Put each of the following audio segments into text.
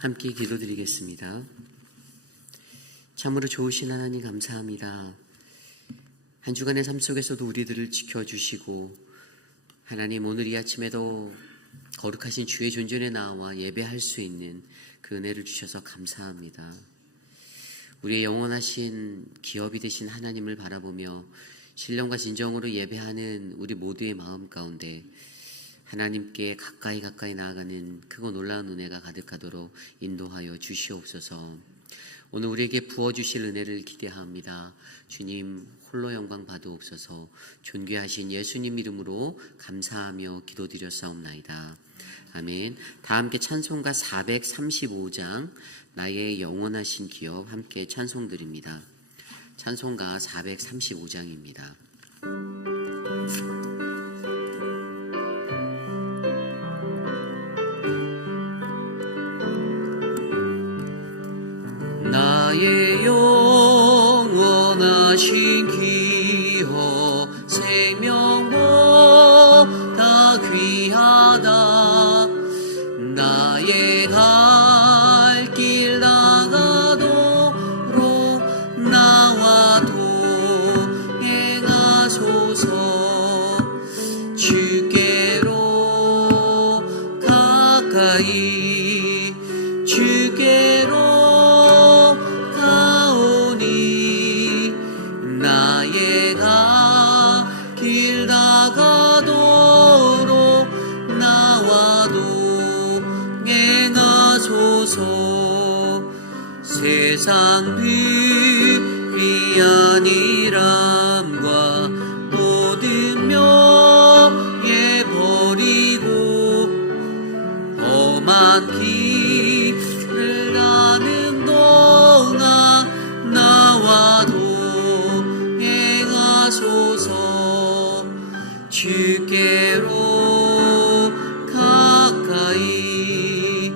함께 기도드리겠습니다. 참으로 좋으신 하나님 감사합니다. 한 주간의 삶 속에서도 우리들을 지켜주시고 하나님 오늘 이 아침에도 거룩하신 주의 존전에 나와 예배할 수 있는 그 은혜를 주셔서 감사합니다. 우리의 영원하신 기업이 되신 하나님을 바라보며 신령과 진정으로 예배하는 우리 모두의 마음 가운데 하나님께 가까이 나아가는 크고 놀라운 은혜가 가득하도록 인도하여 주시옵소서. 오늘 우리에게 부어주실 은혜를 기대합니다. 주님 홀로 영광 받으옵소서. 존귀하신 예수님 이름으로 감사하며 기도드렸사옵나이다. 아멘. 다 함께 찬송가 435장 나의 영원하신 기업 함께 찬송드립니다. 찬송가 435장입니다. 나의 영원하신 기업 생명보다 귀하다. 나의 갈 길 나가도록 나와 동행하소서. 주께로 가까이 주께로 가오니 나의 길 나가도록 나와 동행하소서. 세상 불의한 일함과 모든 명예 버리고 험한 길을 가는 동안 나와 동행하소서. 주께로 가까이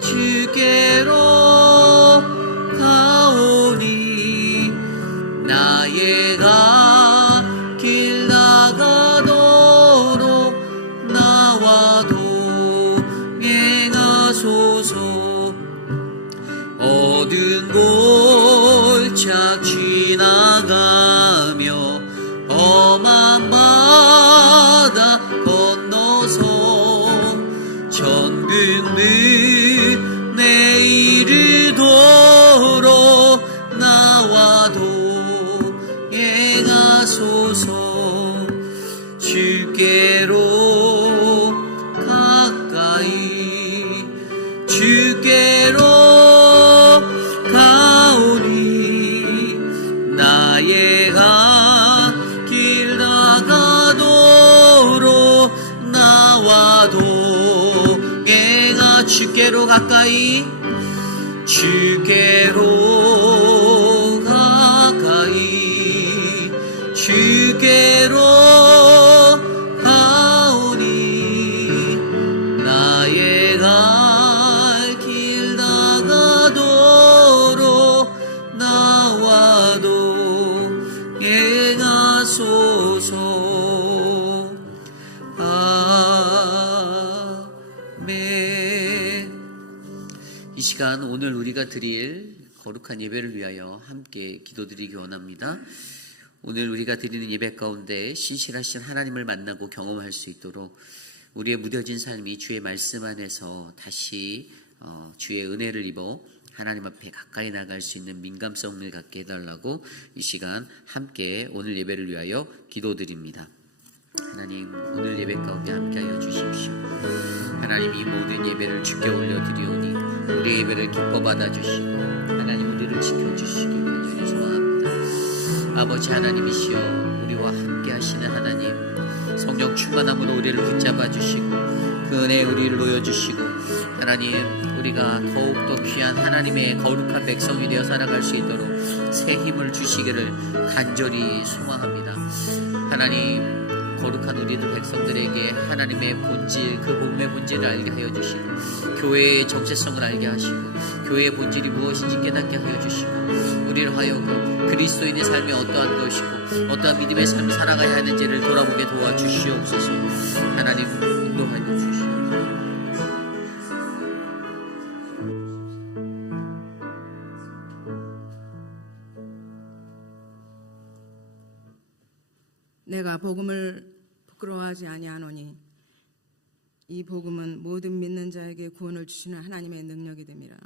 주께로 가오니 나의 길 나가도록 나와 동행하소서. 어두운 골짝 지나가며 험한 바다 건너서 천국 문에 이르도록 나와 동행하소서. 주께로 가까이 주께로 가오니 나의 길 나가도록 나와 동행하. 주께로 가까이 주께로 가까이 주께로 가오니 나의 길 나가도록 나와 동행하소서. 아멘. 이 시간 오늘 우리가 드릴 거룩한 예배를 위하여 함께 기도드리기 원합니다. 오늘 우리가 드리는 예배 가운데 신실하신 하나님을 만나고 경험할 수 있도록 우리의 무뎌진 삶이 주의 말씀 안에서 다시 주의 은혜를 입어 하나님 앞에 가까이 나갈 수 있는 민감성을 갖게 해달라고 이 시간 함께 오늘 예배를 위하여 기도드립니다. 하나님 오늘 예배 가운데 함께하여 주십시오. 하나님 이 모든 예배를 주께 올려드리오니 우리의 예배를 기뻐 받아주시고 하나님 우리를 지켜주시길 간절히 소원합니다. 아버지 하나님이시여 우리와 함께 하시는 하나님, 성령 충만함으로 우리를 붙잡아 주시고 그 은혜에 우리를 놓여주시고 하나님 우리가 더욱더 귀한 하나님의 거룩한 백성이 되어 살아갈 수 있도록 새 힘을 주시기를 간절히 소망합니다. 하나님 거룩한 우리들 백성들에게 하나님의 본질, 그 복음의 본질을 알게 하여 주시고 교회의 정체성을 알게 하시고 교회의 본질이 무엇인지 깨닫게 하여 주시고 우리를 하여금 그리스도인의 삶이 어떠한 것이고 어떠한 믿음의 삶을 살아가야 하는지를 돌아보게 도와주시옵소서. 하나님 인도하여 주시옵소서. 내가 복음을 부끄러워하지 아니하노니 이 복음은 모든 믿는 자에게 구원을 주시는 하나님의 능력이 됨이라.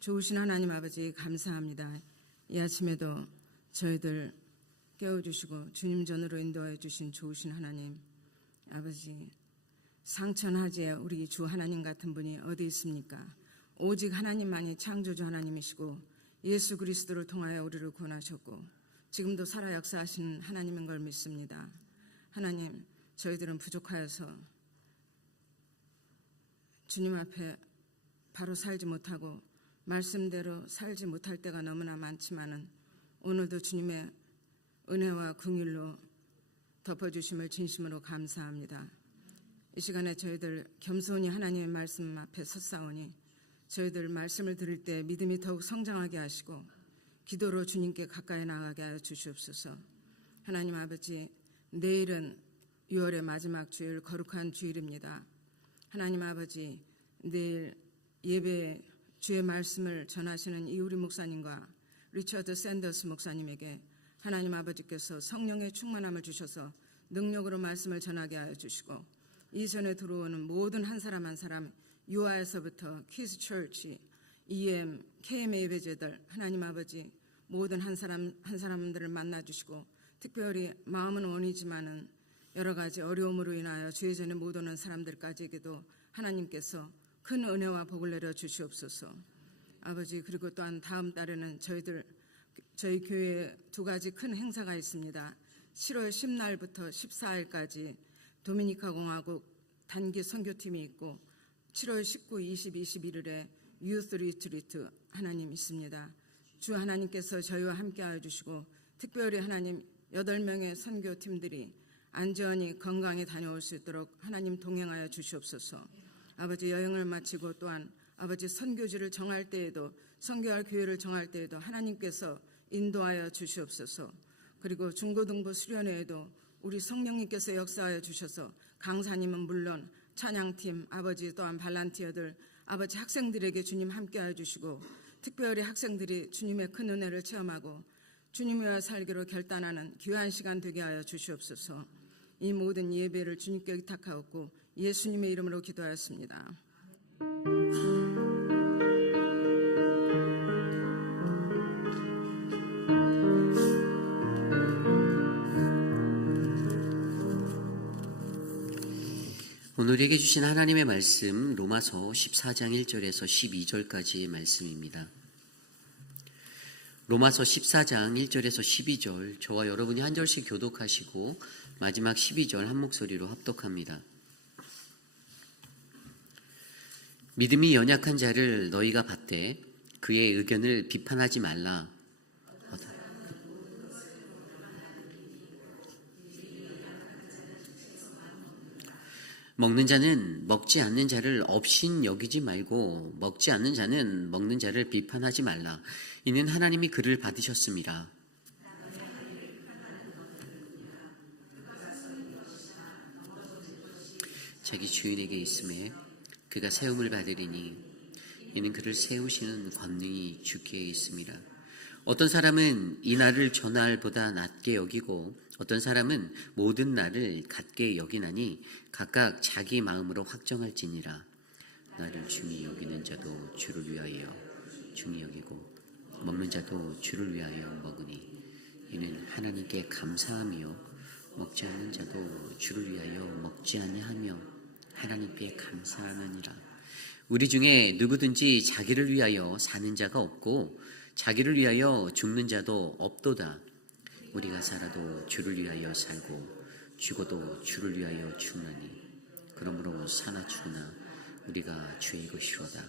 좋으신 하나님 아버지 감사합니다. 이 아침에도 저희들 깨워주시고 주님 전으로 인도하여 주신 좋으신 하나님 아버지, 상천하지에 우리 주 하나님 같은 분이 어디 있습니까? 오직 하나님만이 창조주 하나님이시고 예수 그리스도를 통하여 우리를 구원하셨고 지금도 살아 역사하시는 하나님인 걸 믿습니다. 하나님, 저희들은 부족하여서 주님 앞에 바로 살지 못하고 말씀대로 살지 못할 때가 너무나 많지만은 오늘도 주님의 은혜와 긍휼로 덮어주심을 진심으로 감사합니다. 이 시간에 저희들 겸손히 하나님의 말씀 앞에 섰사오니 저희들 말씀을 들을 때 믿음이 더욱 성장하게 하시고 기도로 주님께 가까이 나가게 하여 주시옵소서. 하나님 아버지, 내일은 6월의 마지막 주일 거룩한 주일입니다. 하나님 아버지, 내일 예배 주의 말씀을 전하시는 이우리 목사님과 리처드 샌더스 목사님에게 하나님 아버지께서 성령의 충만함을 주셔서 능력으로 말씀을 전하게 하여 주시고 이전에 들어오는 모든 한 사람 한 사람 유아에서부터 키즈 처치, EM, KM 예배자들 하나님 아버지 모든 한 사람 한 사람들을 만나 주시고 특별히 마음은 원이지만은 여러 가지 어려움으로 인하여 주의 전에 못 오는 사람들까지에게도 하나님께서 큰 은혜와 복을 내려 주시옵소서. 아버지, 그리고 또한 다음 달에는 저희 교회에 두 가지 큰 행사가 있습니다. 7월 10날부터 14일까지 도미니카 공화국 단기 선교팀이 있고 7월 19, 20, 21일에 유스 리트리트 하나님 있습니다. 주 하나님께서 저희와 함께하여 주시고 특별히 하나님 8명의 선교팀들이 안전히 건강히 다녀올 수 있도록 하나님 동행하여 주시옵소서. 아버지, 여행을 마치고 또한 아버지 선교지를 정할 때에도 선교할 교회를 정할 때에도 하나님께서 인도하여 주시옵소서. 그리고 중고등부 수련회에도 우리 성령님께서 역사하여 주셔서 강사님은 물론 찬양팀, 아버지 또한 발란티어들, 아버지 학생들에게 주님 함께하여 주시고 특별히 학생들이 주님의 큰 은혜를 체험하고 주님과 살기로 결단하는 귀한 시간 되게 하여 주시옵소서. 이 모든 예배를 주님께 의탁하옵고 예수님의 이름으로 기도하였습니다. 오늘 우리에게 주신 하나님의 말씀 로마서 14장 1절에서 12절까지의 말씀입니다. 로마서 14장 1절에서 12절 저와 여러분이 한 절씩 교독하시고 마지막 12절 한 목소리로 합독합니다. 믿음이 연약한 자를 너희가 받되 그의 의견을 비판하지 말라. 먹는 자는 먹지 않는 자를 업신 여기지 말고 먹지 않는 자는 먹는 자를 비판하지 말라. 이는 하나님이 그를 받으셨습니다. 자기 주인에게 있음에 그가 세움을 받으리니 이는 그를 세우시는 권능이 주께 있습니다. 어떤 사람은 이 날을 저 날보다 낮게 여기고 어떤 사람은 모든 날을 같게 여기나니 각각 자기 마음으로 확정할지니라. 나를 중히 여기는 자도 주를 위하여 중히 여기고 먹는 자도 주를 위하여 먹으니 이는 하나님께 감사하며 먹지 않는 자도 주를 위하여 먹지 아니하며 하나님께 감사하느니라. 우리 중에 누구든지 자기를 위하여 사는 자가 없고 자기를 위하여 죽는 자도 없도다. 우리가 살아도 주를 위하여 살고 죽어도 주를 위하여 죽나니 그러므로 사나 죽으나 우리가 주의 것이로다.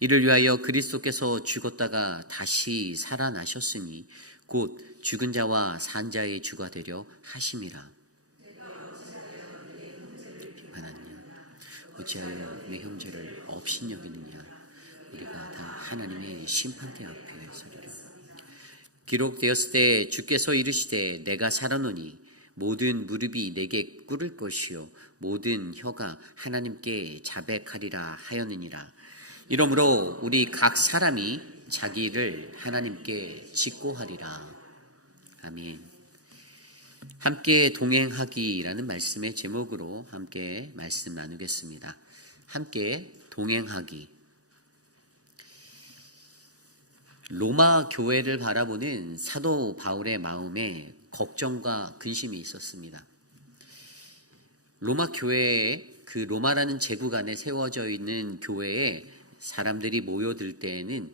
이를 위하여 그리스도께서 죽었다가 다시 살아나셨으니 곧 죽은 자와 산 자의 주가 되려 하심이라. 비판하느냐 어찌하여 내 형제를 업신 여기느냐. 우리가 다 하나님의 심판대 앞에 서리라. 기록되었을 때 주께서 이르시되 내가 살아노니 모든 무릎이 내게 꿇을 것이요 모든 혀가 하나님께 자백하리라 하였느니라. 이러므로 우리 각 사람이 자기 일을 하나님께 직고하리라. 아멘. 함께 동행하기라는 말씀의 제목으로 함께 말씀 나누겠습니다. 함께 동행하기. 로마 교회를 바라보는 사도 바울의 마음에 걱정과 근심이 있었습니다. 로마 교회에 그 로마라는 제국 안에 세워져 있는 교회에 사람들이 모여들 때에는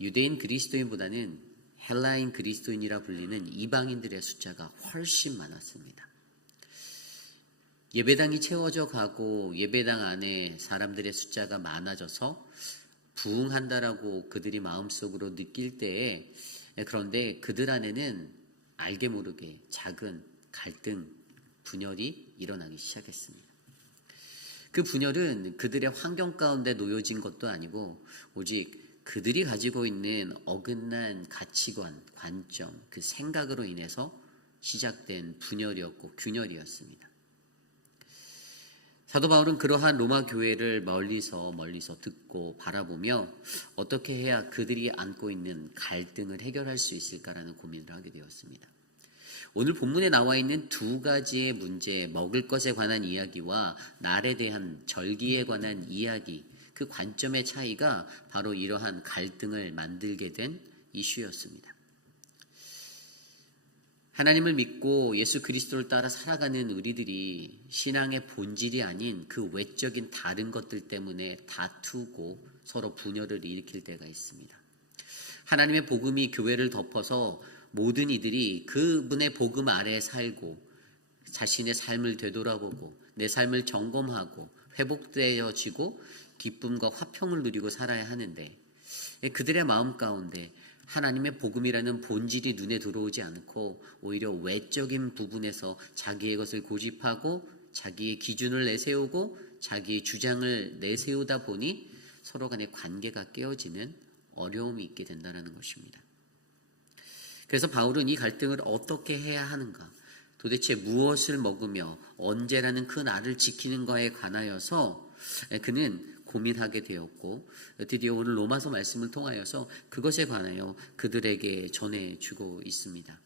유대인 그리스도인보다는 헬라인 그리스도인이라 불리는 이방인들의 숫자가 훨씬 많았습니다. 예배당이 채워져 가고 예배당 안에 사람들의 숫자가 많아져서 부흥한다라고 그들이 마음속으로 느낄 때에 그런데 그들 안에는 알게 모르게 작은 갈등, 분열이 일어나기 시작했습니다. 그 분열은 그들의 환경 가운데 놓여진 것도 아니고 오직 그들이 가지고 있는 어긋난 가치관, 관점, 그 생각으로 인해서 시작된 분열이었고 균열이었습니다. 사도 바울은 그러한 로마 교회를 멀리서 듣고 바라보며 어떻게 해야 그들이 안고 있는 갈등을 해결할 수 있을까라는 고민을 하게 되었습니다. 오늘 본문에 나와 있는 두 가지의 문제, 먹을 것에 관한 이야기와 날에 대한 절기에 관한 이야기, 그 관점의 차이가 바로 이러한 갈등을 만들게 된 이슈였습니다. 하나님을 믿고 예수 그리스도를 따라 살아가는 우리들이 신앙의 본질이 아닌 그 외적인 다른 것들 때문에 다투고 서로 분열을 일으킬 때가 있습니다. 하나님의 복음이 교회를 덮어서 모든 이들이 그분의 복음 아래에 살고 자신의 삶을 되돌아보고 내 삶을 점검하고 회복되어지고 기쁨과 화평을 누리고 살아야 하는데 그들의 마음 가운데 하나님의 복음이라는 본질이 눈에 들어오지 않고 오히려 외적인 부분에서 자기의 것을 고집하고 자기의 기준을 내세우고 자기의 주장을 내세우다 보니 서로 간의 관계가 깨어지는 어려움이 있게 된다는 것입니다. 그래서 바울은 이 갈등을 어떻게 해야 하는가, 도대체 무엇을 먹으며 언제라는 그 날을 지키는 거에 관하여서 그는 고민하게 되었고 드디어 오늘 로마서 말씀을 통하여서 그것에 관하여 그들에게 전해주고 있습니다.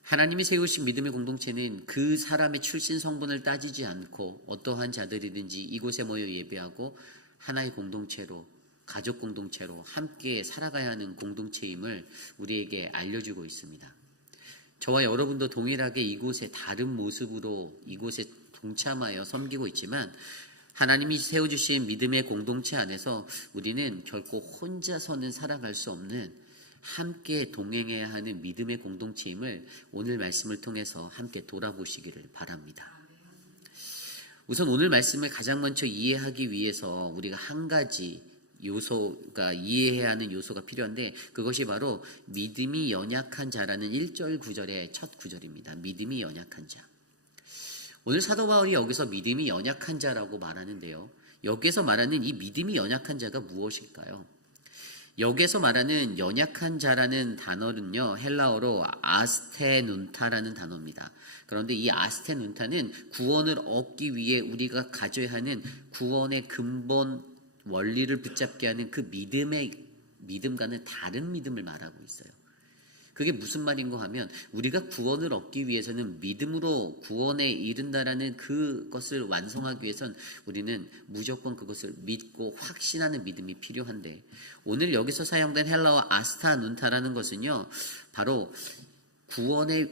하나님이 세우신 믿음의 공동체는 그 사람의 출신 성분을 따지지 않고 어떠한 자들이든지 이곳에 모여 예배하고 하나의 공동체로, 가족 공동체로 함께 살아가야 하는 공동체임을 우리에게 알려주고 있습니다. 저와 여러분도 동일하게 이곳에 다른 모습으로 이곳에 동참하여 섬기고 있지만 하나님이 세워주신 믿음의 공동체 안에서 우리는 결코 혼자서는 살아갈 수 없는 함께 동행해야 하는 믿음의 공동체임을 오늘 말씀을 통해서 함께 돌아보시기를 바랍니다. 우선 오늘 말씀을 가장 먼저 이해하기 위해서 우리가 한 가지 요소가 이해해야 하는 요소가 필요한데 그것이 바로 믿음이 연약한 자라는 1절 9절의 첫 구절입니다. 믿음이 연약한 자. 오늘 사도 바울이 여기서 믿음이 연약한 자라고 말하는데요. 여기서 말하는 이 믿음이 연약한 자가 무엇일까요? 여기서 말하는 연약한 자라는 단어는요, 헬라어로 아스테눈타라는 단어입니다. 그런데 이 아스테눈타는 구원을 얻기 위해 우리가 가져야 하는 구원의 근본 원리를 붙잡게 하는 그 믿음과는 다른 믿음을 말하고 있어요. 그게 무슨 말인가 하면 우리가 구원을 얻기 위해서는 믿음으로 구원에 이른다라는 그것을 완성하기 위해선 우리는 무조건 그것을 믿고 확신하는 믿음이 필요한데 오늘 여기서 사용된 헬라어 아스타눈타라는 것은요 바로 구원에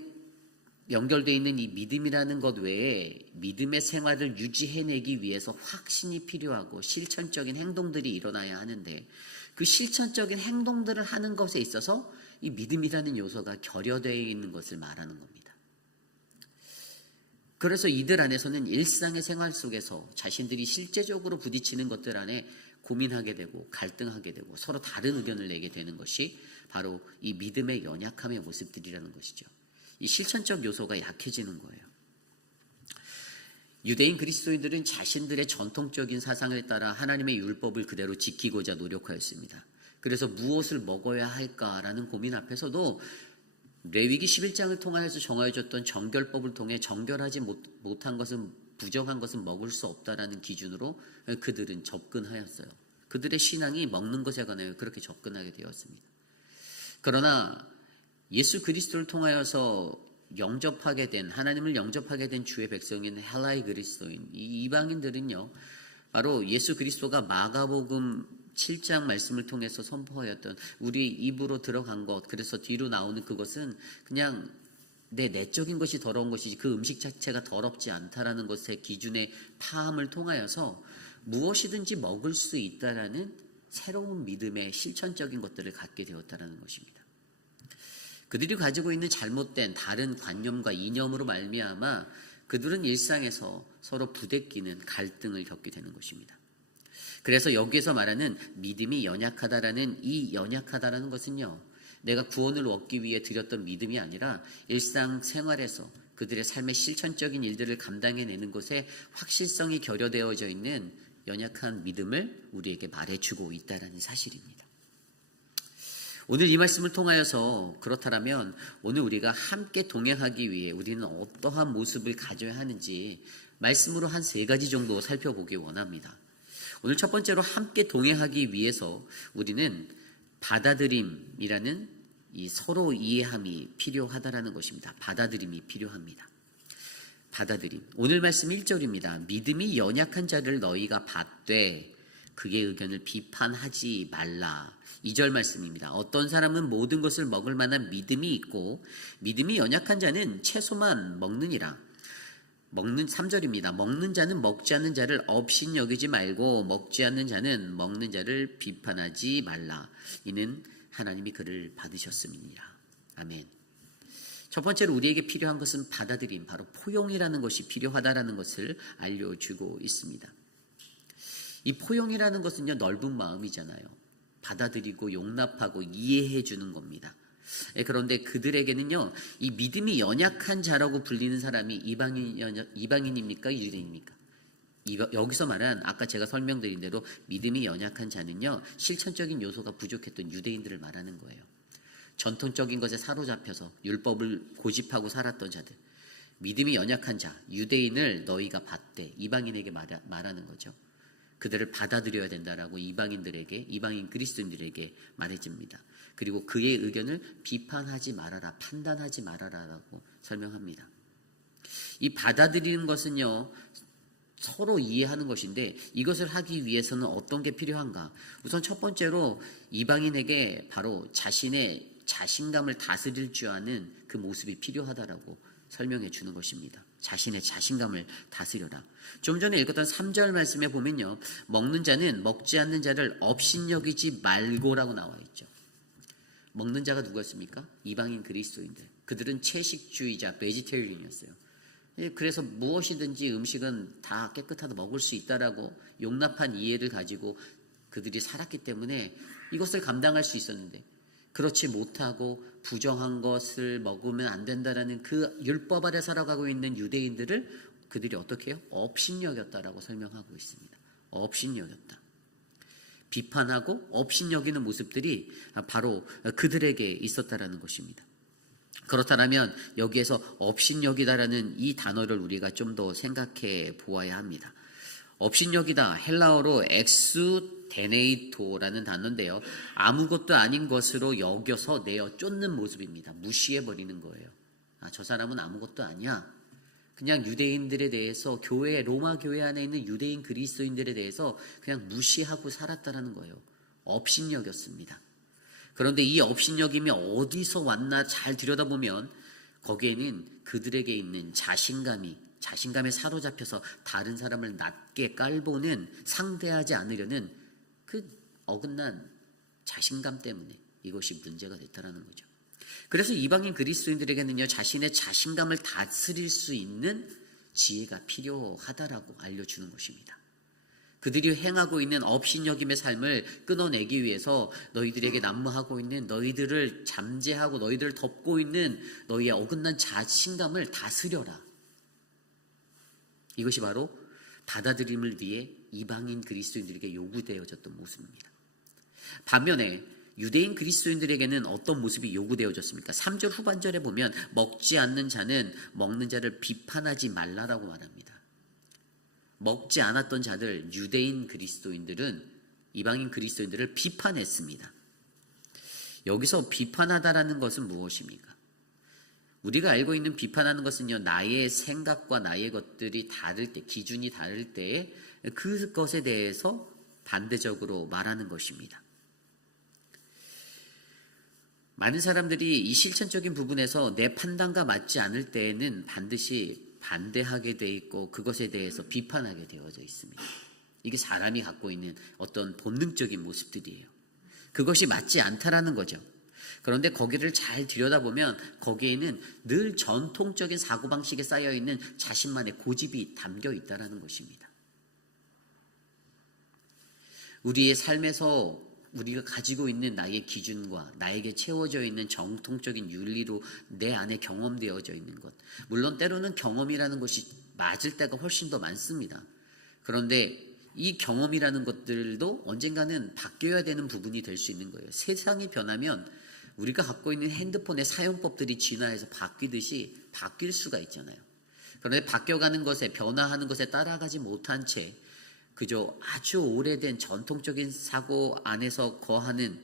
연결되어 있는 이 믿음이라는 것 외에 믿음의 생활을 유지해내기 위해서 확신이 필요하고 실천적인 행동들이 일어나야 하는데 그 실천적인 행동들을 하는 것에 있어서 이 믿음이라는 요소가 결여되어 있는 것을 말하는 겁니다. 그래서 이들 안에서는 일상의 생활 속에서 자신들이 실제적으로 부딪히는 것들 안에 고민하게 되고 갈등하게 되고 서로 다른 의견을 내게 되는 것이 바로 이 믿음의 연약함의 모습들이라는 것이죠. 이 실천적 요소가 약해지는 거예요. 유대인 그리스도인들은 자신들의 전통적인 사상에 따라 하나님의 율법을 그대로 지키고자 노력하였습니다. 그래서 무엇을 먹어야 할까라는 고민 앞에서도 레위기 11장을 통하여서 정하여졌던 정결법을 통해 정결하지 못한 것은 부정한 것은 먹을 수 없다라는 기준으로 그들은 접근하였어요. 그들의 신앙이 먹는 것에 관하여 그렇게 접근하게 되었습니다. 그러나 예수 그리스도를 통하여서 영접하게 된, 하나님을 영접하게 된 주의 백성인 헬라의 그리스도인 이 이방인들은요, 바로 예수 그리스도가 마가복음 7장 말씀을 통해서 선포하였던 우리 입으로 들어간 것, 그래서 뒤로 나오는 그것은 그냥 내 내적인 것이 더러운 것이지 그 음식 자체가 더럽지 않다라는 것의 기준의 파함을 통하여서 무엇이든지 먹을 수 있다라는 새로운 믿음의 실천적인 것들을 갖게 되었다라는 것입니다. 그들이 가지고 있는 잘못된 다른 관념과 이념으로 말미암아 그들은 일상에서 서로 부대끼는 갈등을 겪게 되는 것입니다. 그래서 여기에서 말하는 믿음이 연약하다라는 이 연약하다라는 것은요, 내가 구원을 얻기 위해 드렸던 믿음이 아니라 일상생활에서 그들의 삶의 실천적인 일들을 감당해내는 것에 확실성이 결여되어져 있는 연약한 믿음을 우리에게 말해주고 있다는 사실입니다. 오늘 이 말씀을 통하여서 그렇다면 오늘 우리가 함께 동행하기 위해 우리는 어떠한 모습을 가져야 하는지 말씀으로 한 3가지 정도 살펴보기 원합니다. 오늘 첫 번째로 함께 동행하기 위해서 우리는 받아들임이라는 이 서로 이해함이 필요하다라는 것입니다. 받아들임이 필요합니다. 받아들임. 오늘 말씀 1절입니다. 믿음이 연약한 자를 너희가 받되 그의 의견을 비판하지 말라. 2절 말씀입니다. 어떤 사람은 모든 것을 먹을 만한 믿음이 있고 믿음이 연약한 자는 채소만 먹느니라. 3절입니다. 먹는 자는 먹지 않는 자를 업신여기지 말고 먹지 않는 자는 먹는 자를 비판하지 말라. 이는 하나님이 그를 받으셨음이니라. 아멘. 첫 번째로 우리에게 필요한 것은 받아들임, 바로 포용이라는 것이 필요하다라는 것을 알려주고 있습니다. 이 포용이라는 것은요, 넓은 마음이잖아요. 받아들이고 용납하고 이해해 주는 겁니다. 그런데 그들에게는요, 이 믿음이 연약한 자라고 불리는 사람이 이방인입니까? 유대인입니까? 여기서 말한 아까 제가 설명드린 대로 믿음이 연약한 자는요, 실천적인 요소가 부족했던 유대인들을 말하는 거예요. 전통적인 것에 사로잡혀서 율법을 고집하고 살았던 자들, 믿음이 연약한 자, 유대인을 너희가 받되, 이방인에게 말하는 거죠. 그들을 받아들여야 된다라고 이방인 그리스도인들에게 말해줍니다. 그리고 그의 의견을 비판하지 말아라, 판단하지 말아라라고 설명합니다. 이 받아들이는 것은요, 서로 이해하는 것인데 이것을 하기 위해서는 어떤 게 필요한가? 우선 첫 번째로 이방인에게 바로 자신의 자신감을 다스릴 줄 아는 그 모습이 필요하다라고 설명해 주는 것입니다. 자신의 자신감을 다스려라. 좀 전에 읽었던 3절 말씀에 보면요, 먹는 자는 먹지 않는 자를 업신여기지 말고라고 나와 있죠. 먹는 자가 누구였습니까? 이방인 그리스도인들. 그들은 채식주의자, 베지테리언이었어요. 그래서 무엇이든지 음식은 다 깨끗하게 먹을 수 있다라고 용납한 이해를 가지고 그들이 살았기 때문에 이것을 감당할 수 있었는데, 그렇지 못하고 부정한 것을 먹으면 안 된다라는 그 율법 아래 살아가고 있는 유대인들을 그들이 어떻게 해요? 업신여겼다라고 설명하고 있습니다. 업신여겼다. 비판하고 업신여기는 모습들이 바로 그들에게 있었다라는 것입니다. 그렇다면 여기에서 업신여기다라는 이 단어를 우리가 좀 더 생각해 보아야 합니다. 업신여기다, 헬라어로 엑수데네이토라는 단어인데요, 아무것도 아닌 것으로 여겨서 내어 쫓는 모습입니다. 무시해버리는 거예요. 저 사람은 아무것도 아니야. 그냥 유대인들에 대해서 로마 교회 안에 있는 유대인 그리스도인들에 대해서 그냥 무시하고 살았다라는 거예요. 업신여겼습니다. 그런데 이 업신여김이 어디서 왔나 잘 들여다보면 거기에는 그들에게 있는 자신감에 사로잡혀서 다른 사람을 낮게 깔보는, 상대하지 않으려는 그 어긋난 자신감 때문에 이것이 문제가 됐다라는 거죠. 그래서 이방인 그리스도인들에게는요, 자신의 자신감을 다스릴 수 있는 지혜가 필요하다라고 알려주는 것입니다. 그들이 행하고 있는 업신여김의 삶을 끊어내기 위해서 너희들에게 난무하고 있는, 너희들을 잠재하고 너희들을 덮고 있는 너희의 어긋난 자신감을 다스려라. 이것이 바로 받아들임을 위해 이방인 그리스도인들에게 요구되어졌던 모습입니다. 반면에 유대인 그리스도인들에게는 어떤 모습이 요구되어졌습니까? 3절 후반절에 보면 먹지 않는 자는 먹는 자를 비판하지 말라라고 말합니다. 먹지 않았던 자들, 유대인 그리스도인들은 이방인 그리스도인들을 비판했습니다. 여기서 비판하다라는 것은 무엇입니까? 우리가 알고 있는 비판하는 것은요, 나의 생각과 나의 것들이 다를 때, 기준이 다를 때에 그것에 대해서 반대적으로 말하는 것입니다. 많은 사람들이 이 실천적인 부분에서 내 판단과 맞지 않을 때에는 반드시 반대하게 돼 있고 그것에 대해서 비판하게 되어져 있습니다. 이게 사람이 갖고 있는 어떤 본능적인 모습들이에요. 그것이 맞지 않다라는 거죠. 그런데 거기를 잘 들여다보면 거기에는 늘 전통적인 사고방식에 쌓여있는 자신만의 고집이 담겨 있다는 것입니다. 우리의 삶에서 우리가 가지고 있는 나의 기준과 나에게 채워져 있는 정통적인 윤리로 내 안에 경험되어져 있는 것. 물론 때로는 경험이라는 것이 맞을 때가 훨씬 더 많습니다. 그런데 이 경험이라는 것들도 언젠가는 바뀌어야 되는 부분이 될 수 있는 거예요. 세상이 변하면 우리가 갖고 있는 핸드폰의 사용법들이 진화해서 바뀌듯이 바뀔 수가 있잖아요. 그런데 바뀌어가는 것에, 변화하는 것에 따라가지 못한 채 그저 아주 오래된 전통적인 사고 안에서 거하는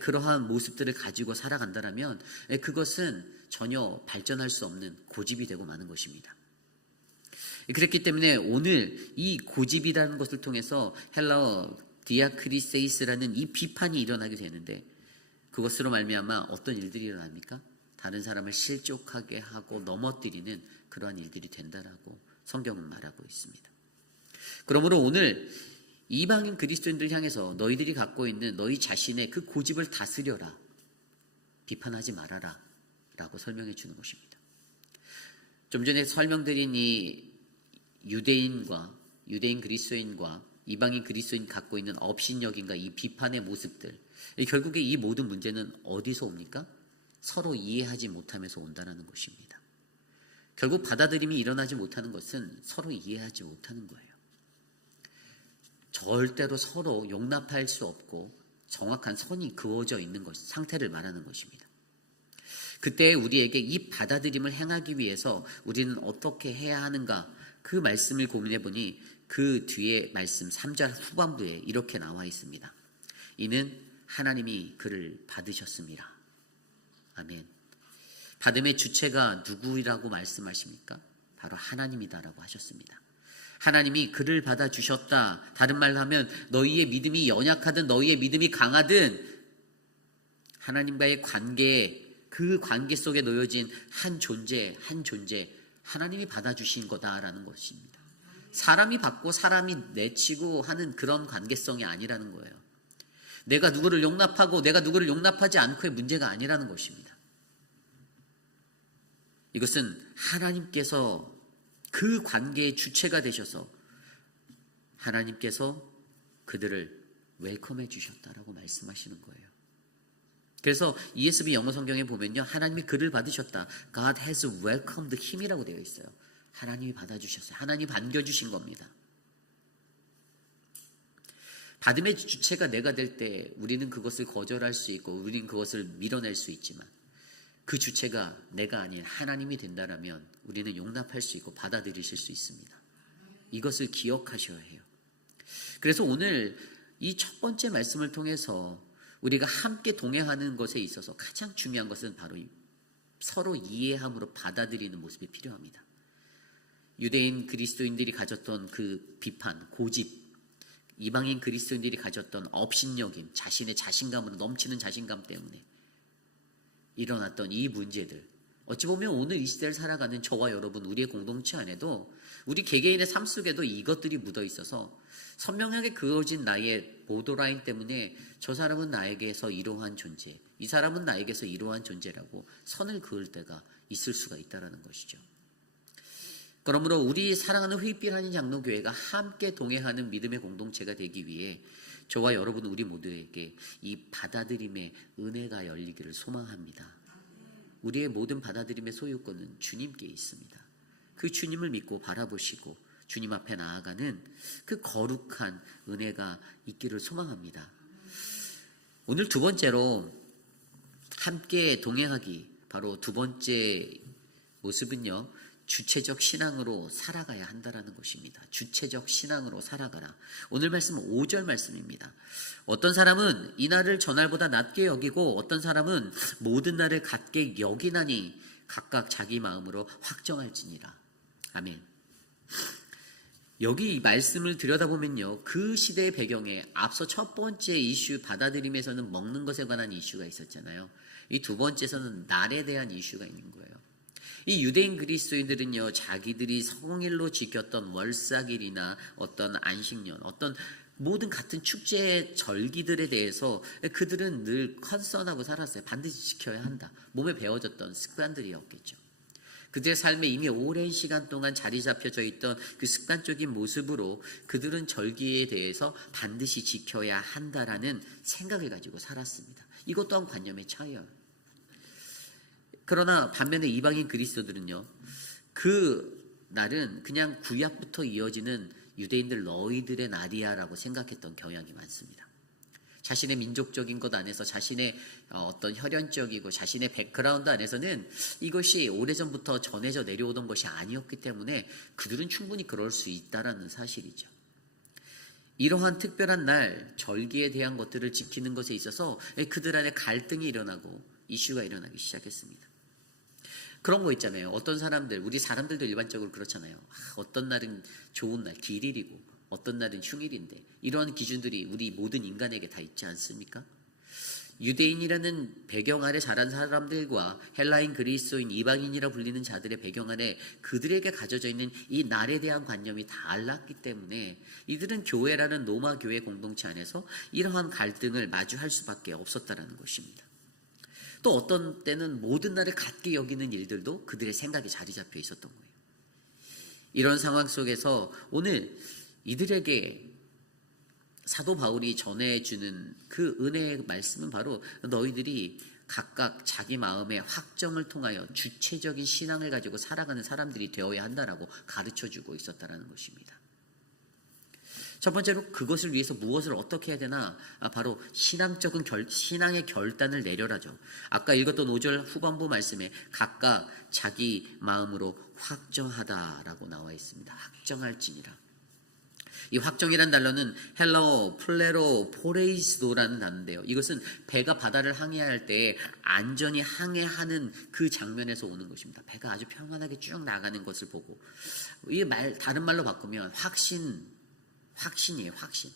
그러한 모습들을 가지고 살아간다면 그것은 전혀 발전할 수 없는 고집이 되고 마는 것입니다. 그렇기 때문에 오늘 이 고집이라는 것을 통해서 헬라어 디아크리세이스라는 이 비판이 일어나게 되는데 그것으로 말미암아 어떤 일들이 일어납니까? 다른 사람을 실족하게 하고 넘어뜨리는 그러한 일들이 된다라고 성경은 말하고 있습니다. 그러므로 오늘 이방인 그리스도인들 향해서 너희들이 갖고 있는 너희 자신의 그 고집을 다스려라, 비판하지 말아라 라고 설명해 주는 것입니다. 좀 전에 설명드린 이 유대인 그리스도인과 이방인 그리스도인 갖고 있는 업신여김과 이 비판의 모습들, 결국에 이 모든 문제는 어디서 옵니까? 서로 이해하지 못하면서 온다는 것입니다. 결국 받아들임이 일어나지 못하는 것은 서로 이해하지 못하는 거예요. 절대로 서로 용납할 수 없고 정확한 선이 그어져 있는 것, 상태를 말하는 것입니다. 그때 우리에게 이 받아들임을 행하기 위해서 우리는 어떻게 해야 하는가, 그 말씀을 고민해 보니 그 뒤에 말씀 3절 후반부에 이렇게 나와 있습니다. 이는 하나님이 그를 받으셨습니다. 아멘. 받음의 주체가 누구라고 말씀하십니까? 바로 하나님이다라고 하셨습니다. 하나님이 그를 받아주셨다. 다른 말로 하면 너희의 믿음이 연약하든 너희의 믿음이 강하든 하나님과의 관계, 그 관계 속에 놓여진 한 존재 하나님이 받아주신 거다라는 것입니다. 사람이 받고 사람이 내치고 하는 그런 관계성이 아니라는 거예요. 내가 누구를 용납하고 내가 누구를 용납하지 않고의 문제가 아니라는 것입니다. 이것은 하나님께서 그 관계의 주체가 되셔서 하나님께서 그들을 웰컴해 주셨다라고 말씀하시는 거예요. 그래서 ESV 영어 성경에 보면요, 하나님이 그를 받으셨다. God has welcomed him이라고 되어 있어요. 하나님이 받아주셨어요. 하나님이 반겨주신 겁니다. 받음의 주체가 내가 될 때 우리는 그것을 거절할 수 있고 우리는 그것을 밀어낼 수 있지만 그 주체가 내가 아닌 하나님이 된다면 우리는 용납할 수 있고 받아들이실 수 있습니다. 이것을 기억하셔야 해요. 그래서 오늘 이 첫 번째 말씀을 통해서 우리가 함께 동행하는 것에 있어서 가장 중요한 것은 바로 서로 이해함으로 받아들이는 모습이 필요합니다. 유대인 그리스도인들이 가졌던 그 비판, 고집, 이방인 그리스도인들이 가졌던 업신여김, 자신의 자신감으로 넘치는 자신감 때문에 일어났던 이 문제들, 어찌 보면 오늘 이 시대를 살아가는 저와 여러분, 우리의 공동체 안에도 우리 개개인의 삶 속에도 이것들이 묻어 있어서 선명하게 그어진 나의 보더라인 때문에 저 사람은 나에게서 이러한 존재, 이 사람은 나에게서 이러한 존재라고 선을 그을 때가 있을 수가 있다는 것이죠. 그러므로 우리 사랑하는 휘빛하는 장로교회가 함께 동행하는 믿음의 공동체가 되기 위해 저와 여러분 우리 모두에게 이 받아들임의 은혜가 열리기를 소망합니다. 우리의 모든 받아들임의 소유권은 주님께 있습니다. 그 주님을 믿고 바라보시고 주님 앞에 나아가는 그 거룩한 은혜가 있기를 소망합니다. 오늘 두 번째로 함께 동행하기, 바로 두 번째 모습은요, 주체적 신앙으로 살아가야 한다라는 것입니다. 주체적 신앙으로 살아가라. 오늘 말씀은 5절 말씀입니다. 어떤 사람은 이 날을 저날보다 낮게 여기고 어떤 사람은 모든 날을 같게 여기나니 각각 자기 마음으로 확정할지니라. 아멘. 여기 이 말씀을 들여다보면요, 그 시대의 배경에 앞서 첫 번째 이슈 받아들임에서는 먹는 것에 관한 이슈가 있었잖아요. 이 두 번째에서는 날에 대한 이슈가 있는 거예요. 이 유대인 그리스도인들은요, 자기들이 성일로 지켰던 월삭일이나 어떤 안식년, 어떤 모든 같은 축제 절기들에 대해서 그들은 늘 컨선하고 살았어요. 반드시 지켜야 한다. 몸에 배워졌던 습관들이었겠죠. 그들의 삶에 이미 오랜 시간 동안 자리 잡혀져 있던 그 습관적인 모습으로 그들은 절기에 대해서 반드시 지켜야 한다라는 생각을 가지고 살았습니다. 이것 또한 관념의 차이예요. 그러나 반면에 이방인 그리스도들은요, 그 날은 그냥 구약부터 이어지는 유대인들 너희들의 날이야라고 생각했던 경향이 많습니다. 자신의 민족적인 것 안에서 자신의 어떤 혈연적이고 자신의 백그라운드 안에서는 이것이 오래전부터 전해져 내려오던 것이 아니었기 때문에 그들은 충분히 그럴 수 있다라는 사실이죠. 이러한 특별한 날, 절기에 대한 것들을 지키는 것에 있어서 그들 안에 갈등이 일어나고 이슈가 일어나기 시작했습니다. 그런 거 있잖아요. 어떤 사람들, 우리 사람들도 일반적으로 그렇잖아요. 어떤 날은 좋은 날, 길일이고 어떤 날은 휴일인데, 이러한 기준들이 우리 모든 인간에게 다 있지 않습니까? 유대인이라는 배경 아래 자란 사람들과 헬라인 그리스도인 이방인이라 불리는 자들의 배경 아래 그들에게 가져져 있는 이 날에 대한 관념이 달랐기 때문에 이들은 교회라는 로마 교회 공동체 안에서 이러한 갈등을 마주할 수밖에 없었다는 것입니다. 또 어떤 때는 모든 날을 같게 여기는 일들도 그들의 생각에 자리 잡혀 있었던 거예요. 이런 상황 속에서 오늘 이들에게 사도 바울이 전해주는 그 은혜의 말씀은 바로 너희들이 각각 자기 마음의 확정을 통하여 주체적인 신앙을 가지고 살아가는 사람들이 되어야 한다라고 가르쳐주고 있었다는 것입니다. 첫 번째로 그것을 위해서 무엇을 어떻게 해야 되나? 바로 신앙의 결단을 내려라죠. 아까 읽었던 5절 후반부 말씀에 각각 자기 마음으로 확정하다라고 나와 있습니다. 확정할지니라. 이 확정이란 단어는 헬라어 플레로 포레이스도라는 단어인데요. 이것은 배가 바다를 항해할 때 안전히 항해하는 그 장면에서 오는 것입니다. 배가 아주 평안하게 쭉 나가는 것을 보고, 다른 말로 바꾸면 확신이에요. 확신.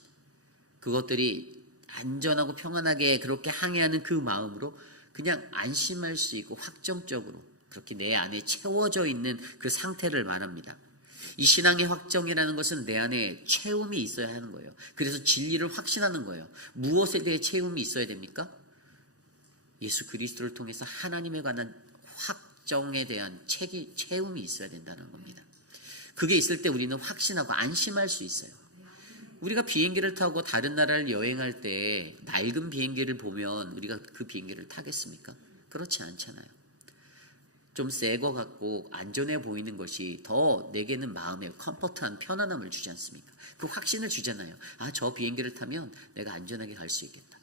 그것들이 안전하고 평안하게 그렇게 항해하는 그 마음으로 그냥 안심할 수 있고 확정적으로 그렇게 내 안에 채워져 있는 그 상태를 말합니다. 이 신앙의 확정이라는 것은 내 안에 채움이 있어야 하는 거예요. 그래서 진리를 확신하는 거예요. 무엇에 대해 채움이 있어야 됩니까? 예수 그리스도를 통해서 하나님에 관한 확정에 대한 채움이 있어야 된다는 겁니다. 그게 있을 때 우리는 확신하고 안심할 수 있어요. 우리가 비행기를 타고 다른 나라를 여행할 때 낡은 비행기를 보면 우리가 그 비행기를 타겠습니까? 그렇지 않잖아요. 좀 새 거 같고 안전해 보이는 것이 더 내게는 마음에 컴포트한 편안함을 주지 않습니까? 그 확신을 주잖아요. 저 비행기를 타면 내가 안전하게 갈 수 있겠다.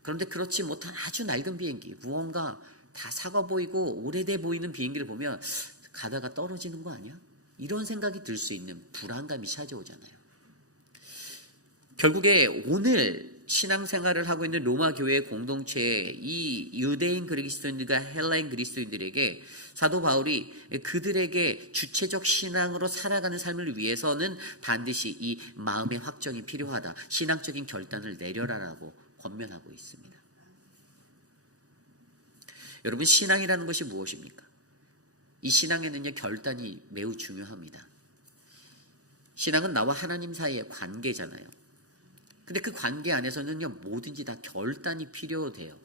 그런데 그렇지 못한 아주 낡은 비행기, 무언가 다 사가 보이고 오래돼 보이는 비행기를 보면 가다가 떨어지는 거 아니야? 이런 생각이 들 수 있는 불안감이 찾아오잖아요. 결국에 오늘 신앙생활을 하고 있는 로마 교회의 공동체의 이 유대인 그리스도인들과 헬라인 그리스도인들에게 사도 바울이 그들에게 주체적 신앙으로 살아가는 삶을 위해서는 반드시 이 마음의 확정이 필요하다. 신앙적인 결단을 내려라라고 권면하고 있습니다. 여러분, 신앙이라는 것이 무엇입니까? 이 신앙에는요, 결단이 매우 중요합니다. 신앙은 나와 하나님 사이의 관계잖아요. 근데 그 관계 안에서는요, 뭐든지 다 결단이 필요해요.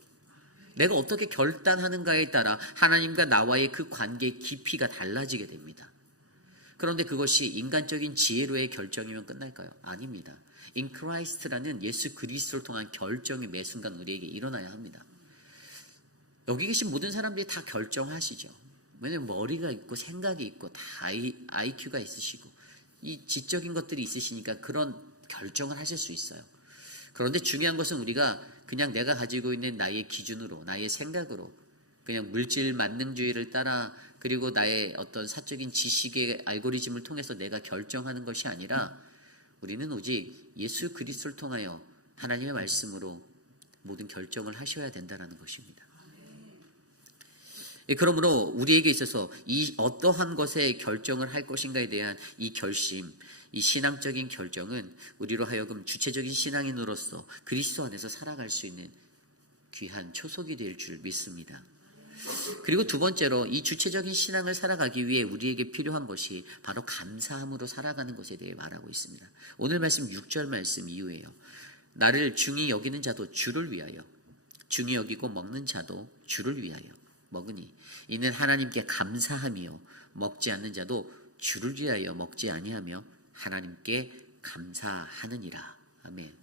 내가 어떻게 결단하는가에 따라 하나님과 나와의 그 관계의 깊이가 달라지게 됩니다. 그런데 그것이 인간적인 지혜로의 결정이면 끝날까요? 아닙니다. In Christ라는 예수 그리스도를 통한 결정이 매 순간 우리에게 일어나야 합니다. 여기 계신 모든 사람들이 다 결정하시죠. 왜냐하면 머리가 있고 생각이 있고 다 IQ가 있으시고 이 지적인 것들이 있으시니까 그런 결정을 하실 수 있어요. 그런데 중요한 것은 우리가 그냥 내가 가지고 있는 나의 기준으로, 나의 생각으로 그냥 물질 만능주의를 따라 그리고 나의 어떤 사적인 지식의 알고리즘을 통해서 내가 결정하는 것이 아니라 우리는 오직 예수 그리스도를 통하여 하나님의 말씀으로 모든 결정을 하셔야 된다는 것입니다. 그러므로 우리에게 있어서 이 어떠한 것에 결정을 할 것인가에 대한 이 결심, 이 신앙적인 결정은 우리로 하여금 주체적인 신앙인으로서 그리스도 안에서 살아갈 수 있는 귀한 초석이 될 줄 믿습니다. 그리고 두 번째로 이 주체적인 신앙을 살아가기 위해 우리에게 필요한 것이 바로 감사함으로 살아가는 것에 대해 말하고 있습니다. 오늘 말씀 6절 말씀 이후에요. 나를 중히 여기는 자도 주를 위하여, 중히 여기고 먹는 자도 주를 위하여 먹으니 이는 하나님께 감사하며, 먹지 않는 자도 주를 위하여 먹지 아니하며 하나님께 감사하느니라. 아멘.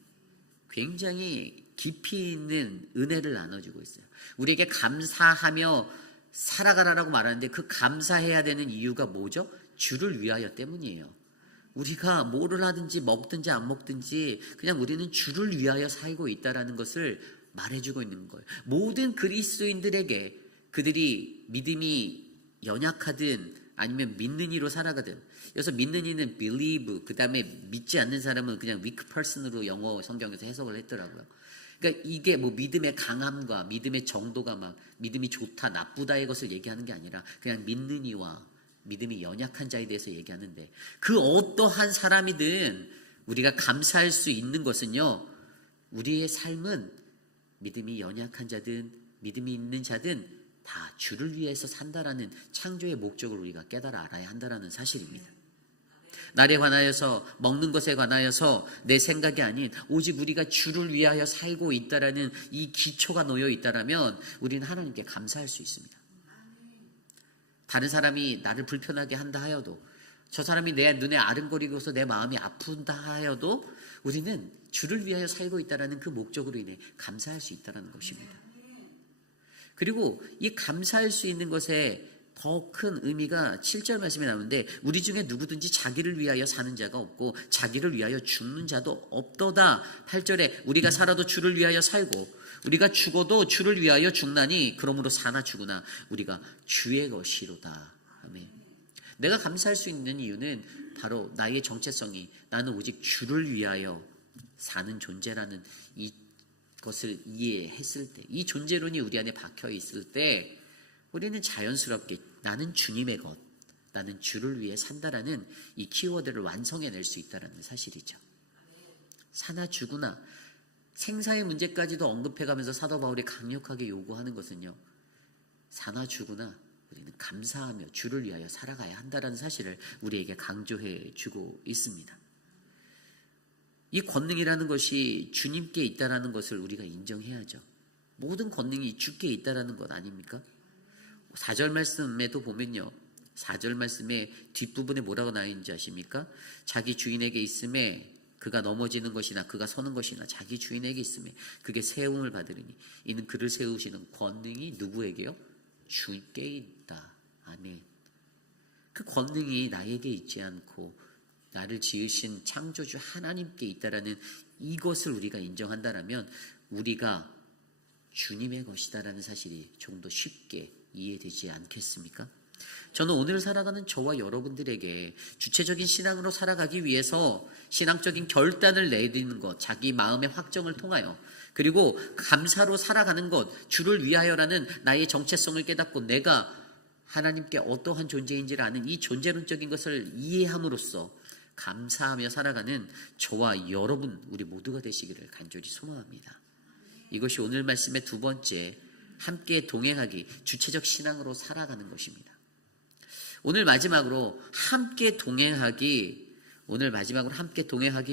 굉장히 깊이 있는 은혜를 나눠주고 있어요. 우리에게 감사하며 살아가라라고 말하는데 그 감사해야 되는 이유가 뭐죠? 주를 위하여 때문이에요. 우리가 뭐를 하든지 먹든지 안 먹든지 그냥 우리는 주를 위하여 살고 있다는 것을 말해주고 있는 거예요. 모든 그리스도인들에게 그들이 믿음이 연약하든 아니면 믿는 이로 살아가든, 여기서 믿는 이는 believe, 그 다음에 믿지 않는 사람은 그냥 weak person으로 영어 성경에서 해석을 했더라고요. 그러니까 이게 뭐 믿음의 강함과 믿음의 정도가 막 믿음이 좋다 나쁘다의 것을 얘기하는 게 아니라 그냥 믿는 이와 믿음이 연약한 자에 대해서 얘기하는데, 그 어떠한 사람이든 우리가 감사할 수 있는 것은요, 우리의 삶은 믿음이 연약한 자든 믿음이 있는 자든 다 주를 위해서 산다라는 창조의 목적을 우리가 깨달아 알아야 한다라는 사실입니다. 날에 관하여서, 먹는 것에 관하여서 내 생각이 아닌 오직 우리가 주를 위하여 살고 있다라는 이 기초가 놓여 있다라면 우리는 하나님께 감사할 수 있습니다. 다른 사람이 나를 불편하게 한다 하여도, 저 사람이 내 눈에 아른거리고서 내 마음이 아픈다 하여도 우리는 주를 위하여 살고 있다라는 그 목적으로 인해 감사할 수 있다는 것입니다. 그리고 이 감사할 수 있는 것에 더 큰 의미가 7절 말씀에 나오는데, 우리 중에 누구든지 자기를 위하여 사는 자가 없고 자기를 위하여 죽는 자도 없도다. 8절에 우리가 살아도 주를 위하여 살고 우리가 죽어도 주를 위하여 죽나니 그러므로 사나 죽으나 우리가 주의 것이로다. 아멘. 내가 감사할 수 있는 이유는 바로 나의 정체성이 나는 오직 주를 위하여 사는 존재라는 이 것을 이해했을 때, 이 존재론이 우리 안에 박혀 있을 때 우리는 자연스럽게 나는 주님의 것, 나는 주를 위해 산다라는 이 키워드를 완성해낼 수 있다는 사실이죠. 사나 죽으나, 생사의 문제까지도 언급해가면서 사도 바울이 강력하게 요구하는 것은요, 사나 죽으나 우리는 감사하며 주를 위하여 살아가야 한다는 사실을 우리에게 강조해 주고 있습니다. 이 권능이라는 것이 주님께 있다라는 것을 우리가 인정해야죠. 모든 권능이 주께 있다라는 것 아닙니까? 4절 말씀에도 보면요, 4절 말씀의 뒷부분에 뭐라고 나와 있는지 아십니까? 자기 주인에게 있음에 그가 넘어지는 것이나 그가 서는 것이나 자기 주인에게 있음에 그게 세움을 받으리니 이는 그를 세우시는 권능이 누구에게요? 주께 있다. 아멘. 그 권능이 나에게 있지 않고 나를 지으신 창조주 하나님께 있다라는 이것을 우리가 인정한다라면 우리가 주님의 것이다라는 사실이 조금 더 쉽게 이해되지 않겠습니까? 저는 오늘 살아가는 저와 여러분들에게 주체적인 신앙으로 살아가기 위해서 신앙적인 결단을 내리는 것, 자기 마음의 확정을 통하여, 그리고 감사로 살아가는 것, 주를 위하여라는 나의 정체성을 깨닫고 내가 하나님께 어떠한 존재인지를 아는 이 존재론적인 것을 이해함으로써 감사하며 살아가는 저와 여러분, 우리 모두가 되시기를 간절히 소망합니다. 이것이 오늘 말씀의 두 번째, 함께 동행하기, 주체적 신앙으로 살아가는 것입니다. 오늘 마지막으로 함께 동행하기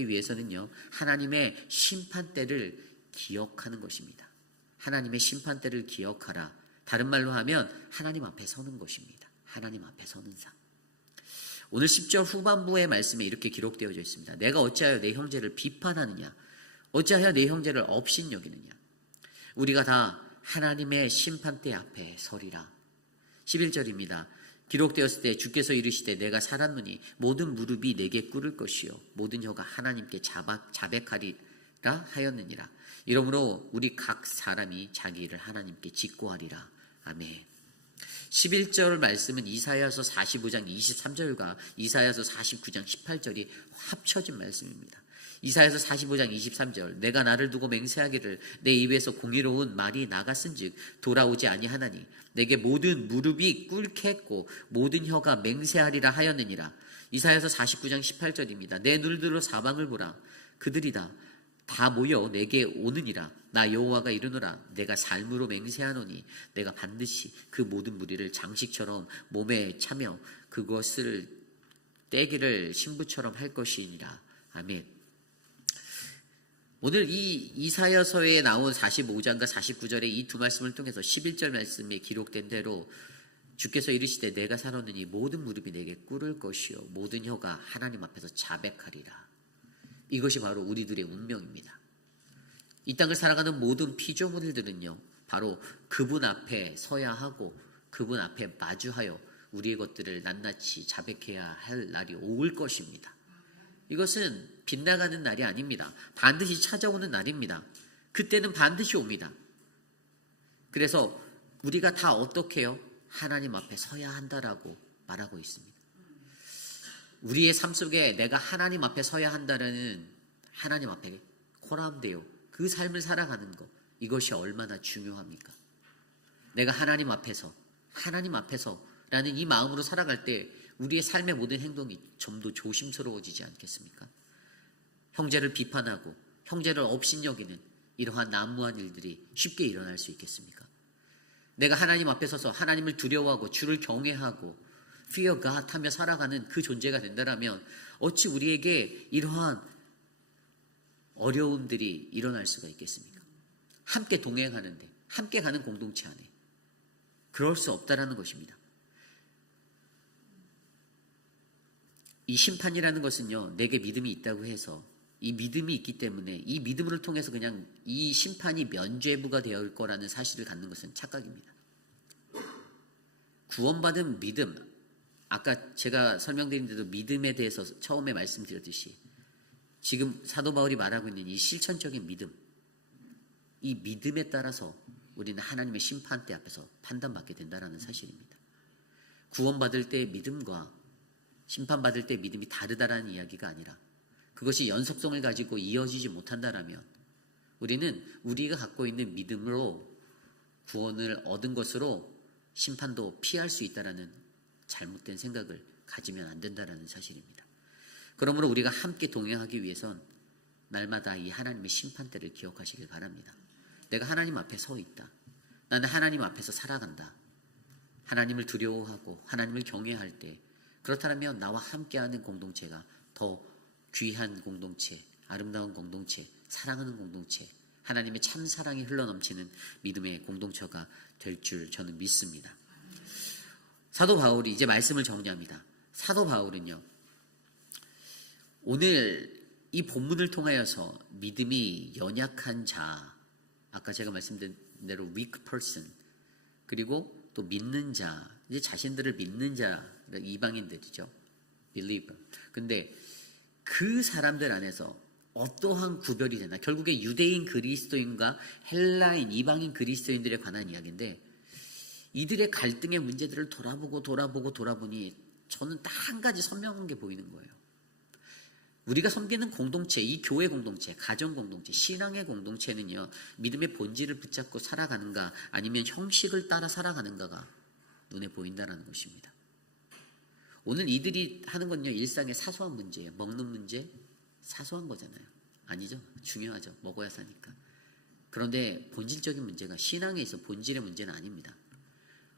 위해서는요, 하나님의 심판대를 기억하는 것입니다. 하나님의 심판대를 기억하라. 다른 말로 하면 하나님 앞에 서는 것입니다. 하나님 앞에 서는 삶. 오늘 10절 후반부의 말씀에 이렇게 기록되어져 있습니다. 내가 어찌하여 내 형제를 비판하느냐? 어찌하여 내 형제를 업신여기느냐? 우리가 다 하나님의 심판대 앞에 서리라. 11절입니다. 기록되었을 때 주께서 이르시되 내가 살았노니 모든 무릎이 내게 꿇을 것이요 모든 혀가 하나님께 자백하리라 하였느니라. 이러므로 우리 각 사람이 자기 일을 하나님께 직고하리라. 아멘. 11절 말씀은 이사야서 45장 23절과 이사야서 49장 18절이 합쳐진 말씀입니다. 이사야서 45장 23절 내가 나를 두고 맹세하기를 내 입에서 공의로운 말이 나갔은즉 돌아오지 아니하나니 내게 모든 무릎이 꿇겠고 모든 혀가 맹세하리라 하였느니라. 이사야서 49장 18절입니다. 내 눈들로 사방을 보라 그들이다 다 모여 내게 오느니라. 나 여호와가 이르노라. 내가 삶으로 맹세하노니 내가 반드시 그 모든 무리를 장식처럼 몸에 차며 그것을 떼기를 신부처럼 할 것이니라. 아멘. 오늘 이 이사야서에 나온 45장과 49절의 이 두 말씀을 통해서 11절 말씀에 기록된 대로 주께서 이르시되 내가 살았느니 모든 무릎이 내게 꿇을 것이요 모든 혀가 하나님 앞에서 자백하리라. 이것이 바로 우리들의 운명입니다. 이 땅을 살아가는 모든 피조물들은요 바로 그분 앞에 서야 하고 그분 앞에 마주하여 우리의 것들을 낱낱이 자백해야 할 날이 올 것입니다. 이것은 빗나가는 날이 아닙니다. 반드시 찾아오는 날입니다. 그때는 반드시 옵니다. 그래서 우리가 다 어떻게 해요? 하나님 앞에 서야 한다라고 말하고 있습니다. 우리의 삶 속에 내가 하나님 앞에 서야 한다는 하나님 앞에 코람되어 그 삶을 살아가는 것, 이것이 얼마나 중요합니까? 내가 하나님 앞에서라는 이 마음으로 살아갈 때 우리의 삶의 모든 행동이 좀 더 조심스러워지지 않겠습니까? 형제를 비판하고 형제를 업신여기는 이러한 난무한 일들이 쉽게 일어날 수 있겠습니까? 내가 하나님 앞에 서서 하나님을 두려워하고 주를 경외하고 Fear God 하며 살아가는 그 존재가 된다면 어찌 우리에게 이러한 어려움들이 일어날 수가 있겠습니까? 함께 동행하는데, 함께 가는 공동체 안에 그럴 수 없다라는 것입니다. 이 심판이라는 것은요, 내게 믿음이 있다고 해서 이 믿음이 있기 때문에 이 믿음을 통해서 그냥 이 심판이 면죄부가 되어 거라는 사실을 갖는 것은 착각입니다. 구원받은 믿음, 아까 제가 설명드린 대로 믿음에 대해서 처음에 말씀드렸듯이 지금 사도 바울이 말하고 있는 이 실천적인 믿음, 이 믿음에 따라서 우리는 하나님의 심판대 앞에서 판단받게 된다는 사실입니다. 구원받을 때의 믿음과 심판받을 때의 믿음이 다르다라는 이야기가 아니라 그것이 연속성을 가지고 이어지지 못한다라면 우리는 우리가 갖고 있는 믿음으로 구원을 얻은 것으로 심판도 피할 수 있다라는 잘못된 생각을 가지면 안 된다라는 사실입니다. 그러므로 우리가 함께 동행하기 위해선 날마다 이 하나님의 심판대를 기억하시길 바랍니다. 내가 하나님 앞에 서 있다. 나는 하나님 앞에서 살아간다. 하나님을 두려워하고 하나님을 경외할 때 그렇다면 나와 함께하는 공동체가 더 귀한 공동체, 아름다운 공동체, 사랑하는 공동체, 하나님의 참 사랑이 흘러넘치는 믿음의 공동체가 될 줄 저는 믿습니다. 사도 바울이 이제 말씀을 정리합니다. 사도 바울은요, 오늘 이 본문을 통하여서 믿음이 연약한 자, 아까 제가 말씀드린 대로 weak person, 그리고 또 믿는 자, 이제 자신들을 믿는 자, 이방인들이죠. believer. 근데 그 사람들 안에서 어떠한 구별이 되나? 결국에 유대인 그리스도인과 헬라인 이방인 그리스도인들에 관한 이야기인데 이들의 갈등의 문제들을 돌아보니 저는 딱 한 가지 선명한 게 보이는 거예요. 우리가 섬기는 공동체, 이 교회 공동체, 가정 공동체, 신앙의 공동체는요, 믿음의 본질을 붙잡고 살아가는가 아니면 형식을 따라 살아가는가가 눈에 보인다는 것입니다. 오늘 이들이 하는 건요, 일상의 사소한 문제예요. 먹는 문제, 사소한 거잖아요. 아니죠? 중요하죠. 먹어야 사니까. 그런데 본질적인 문제가 신앙에 있어 본질의 문제는 아닙니다.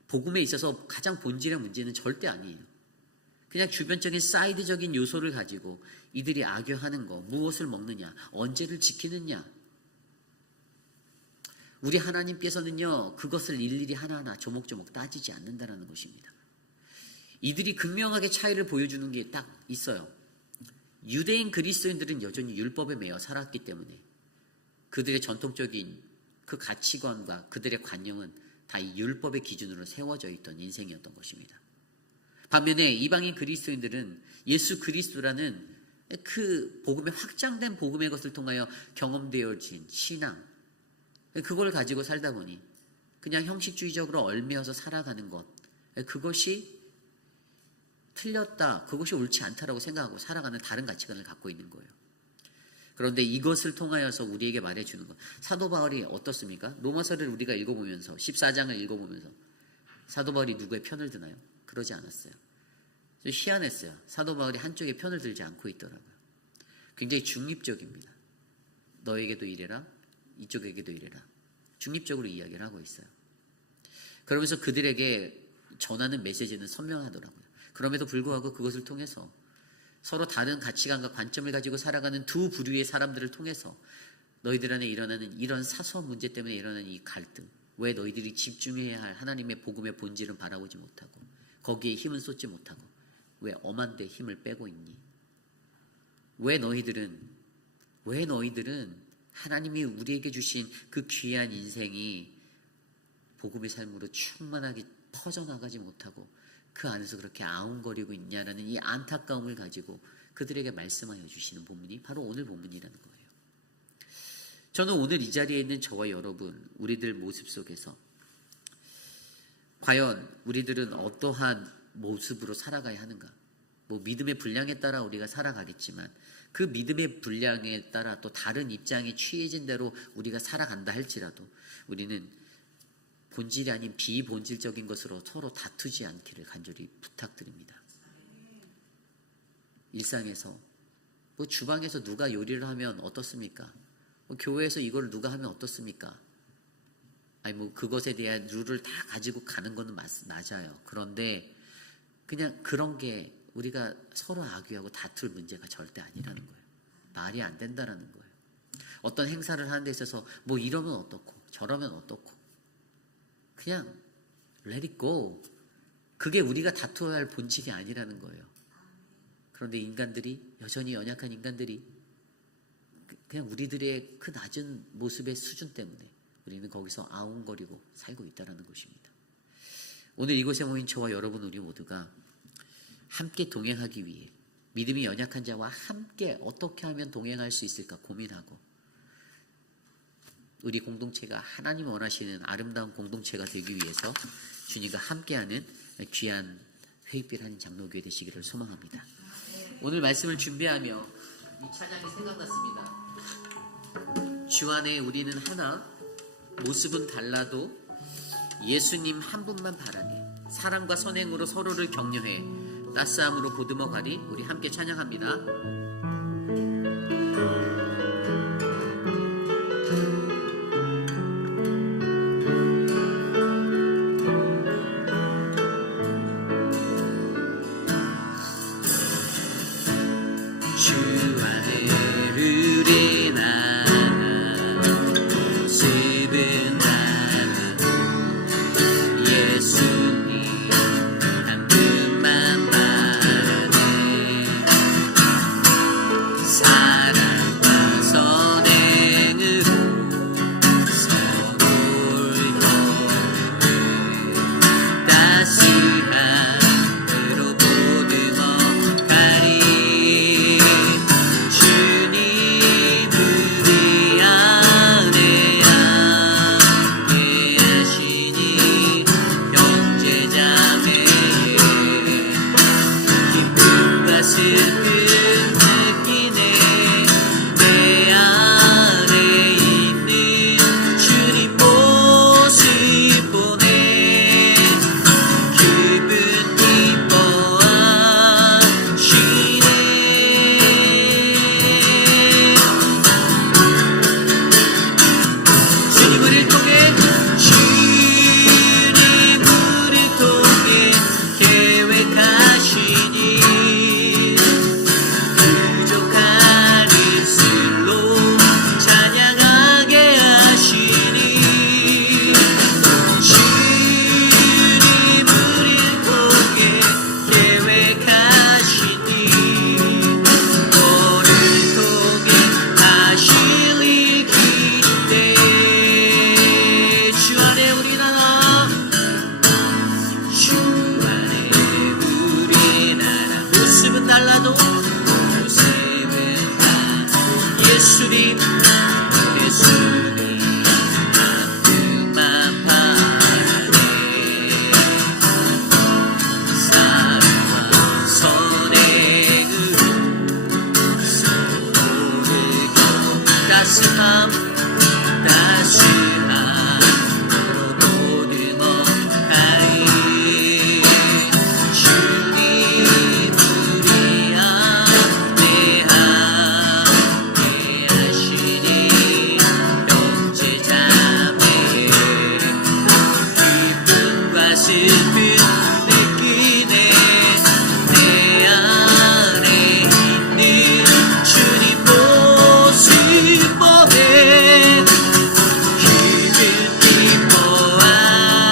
복음에 있어서 가장 본질의 문제는 절대 아니에요. 그냥 주변적인 사이드적인 요소를 가지고 이들이 악유하는 거, 무엇을 먹느냐, 언제를 지키느냐. 우리 하나님께서는요, 그것을 일일이 하나하나 조목조목 따지지 않는다는 것입니다. 이들이 극명하게 차이를 보여주는 게 딱 있어요. 유대인 그리스도인들은 여전히 율법에 매여 살았기 때문에 그들의 전통적인 그 가치관과 그들의 관념은 다 이 율법의 기준으로 세워져 있던 인생이었던 것입니다. 반면에 이방인 그리스도인들은 예수 그리스도라는 그 복음의 확장된 복음의 것을 통하여 경험되어진 신앙, 그걸 가지고 살다 보니 그냥 형식주의적으로 얽매여서 살아가는 것, 그것이 틀렸다, 그것이 옳지 않다라고 생각하고 살아가는 다른 가치관을 갖고 있는 거예요. 그런데 이것을 통하여서 우리에게 말해주는 것, 사도 바울이 어떻습니까? 로마서를 우리가 읽어보면서 14장을 읽어보면서 사도 바울이 누구의 편을 드나요? 그러지 않았어요. 희한했어요. 사도 바울이 한쪽의 편을 들지 않고 있더라고요. 굉장히 중립적입니다. 너에게도 이래라, 이쪽에게도 이래라, 중립적으로 이야기를 하고 있어요. 그러면서 그들에게 전하는 메시지는 선명하더라고요. 그럼에도 불구하고 그것을 통해서 서로 다른 가치관과 관점을 가지고 살아가는 두 부류의 사람들을 통해서 너희들 안에 일어나는 이런 사소한 문제 때문에 일어나는 이 갈등, 왜 너희들이 집중해야 할 하나님의 복음의 본질은 바라보지 못하고 거기에 힘은 쏟지 못하고 왜 엄한 데 힘을 빼고 있니? 왜 너희들은 하나님이 우리에게 주신 그 귀한 인생이 복음의 삶으로 충만하게 퍼져나가지 못하고 그 안에서 그렇게 아웅거리고 있냐라는 이 안타까움을 가지고 그들에게 말씀하여 주시는 본문이 바로 오늘 본문이라는 거예요. 저는 오늘 이 자리에 있는 저와 여러분, 우리들 모습 속에서 과연 우리들은 어떠한 모습으로 살아가야 하는가? 믿음의 분량에 따라 우리가 살아가겠지만 그 믿음의 분량에 따라 또 다른 입장에 취해진 대로 우리가 살아간다 할지라도 우리는 본질이 아닌 비본질적인 것으로 서로 다투지 않기를 간절히 부탁드립니다. 일상에서 주방에서 누가 요리를 하면 어떻습니까? 교회에서 이걸 누가 하면 어떻습니까? 그것에 대한 룰을 다 가지고 가는 것은 맞아요. 그런데 그냥 그런 게 우리가 서로 악유하고 다툴 문제가 절대 아니라는 거예요. 말이 안 된다라는 거예요. 어떤 행사를 하는 데 있어서 이러면 어떻고 저러면 어떻고 그냥 let it go. 그게 우리가 다투어야 할 본질이 아니라는 거예요. 그런데 인간들이, 여전히 연약한 인간들이 그냥 우리들의 그 낮은 모습의 수준 때문에 우리는 거기서 아웅거리고 살고 있다는 것입니다. 오늘 이곳에 모인 저와 여러분 우리 모두가 함께 동행하기 위해 믿음이 연약한 자와 함께 어떻게 하면 동행할 수 있을까 고민하고 우리 공동체가 하나님 원하시는 아름다운 공동체가 되기 위해서 주님과 함께하는 귀한 회의빛 한 장로교회 되시기를 소망합니다. 오늘 말씀을 준비하며 이 찬양이 생각났습니다. 주 안에 우리는 하나, 모습은 달라도 예수님 한 분만 바라네. 사랑과 선행으로 서로를 격려해 따스함으로 보듬어가리. 우리 함께 찬양합니다. 예수님 한 분만 봐 따스함 너로 보듬어가리 주님 우리 안에 함께 하시니 형제자매 기쁨과 슬픔 느끼네 내 안에 있는 주님 모습 보네 그를 기뻐하시네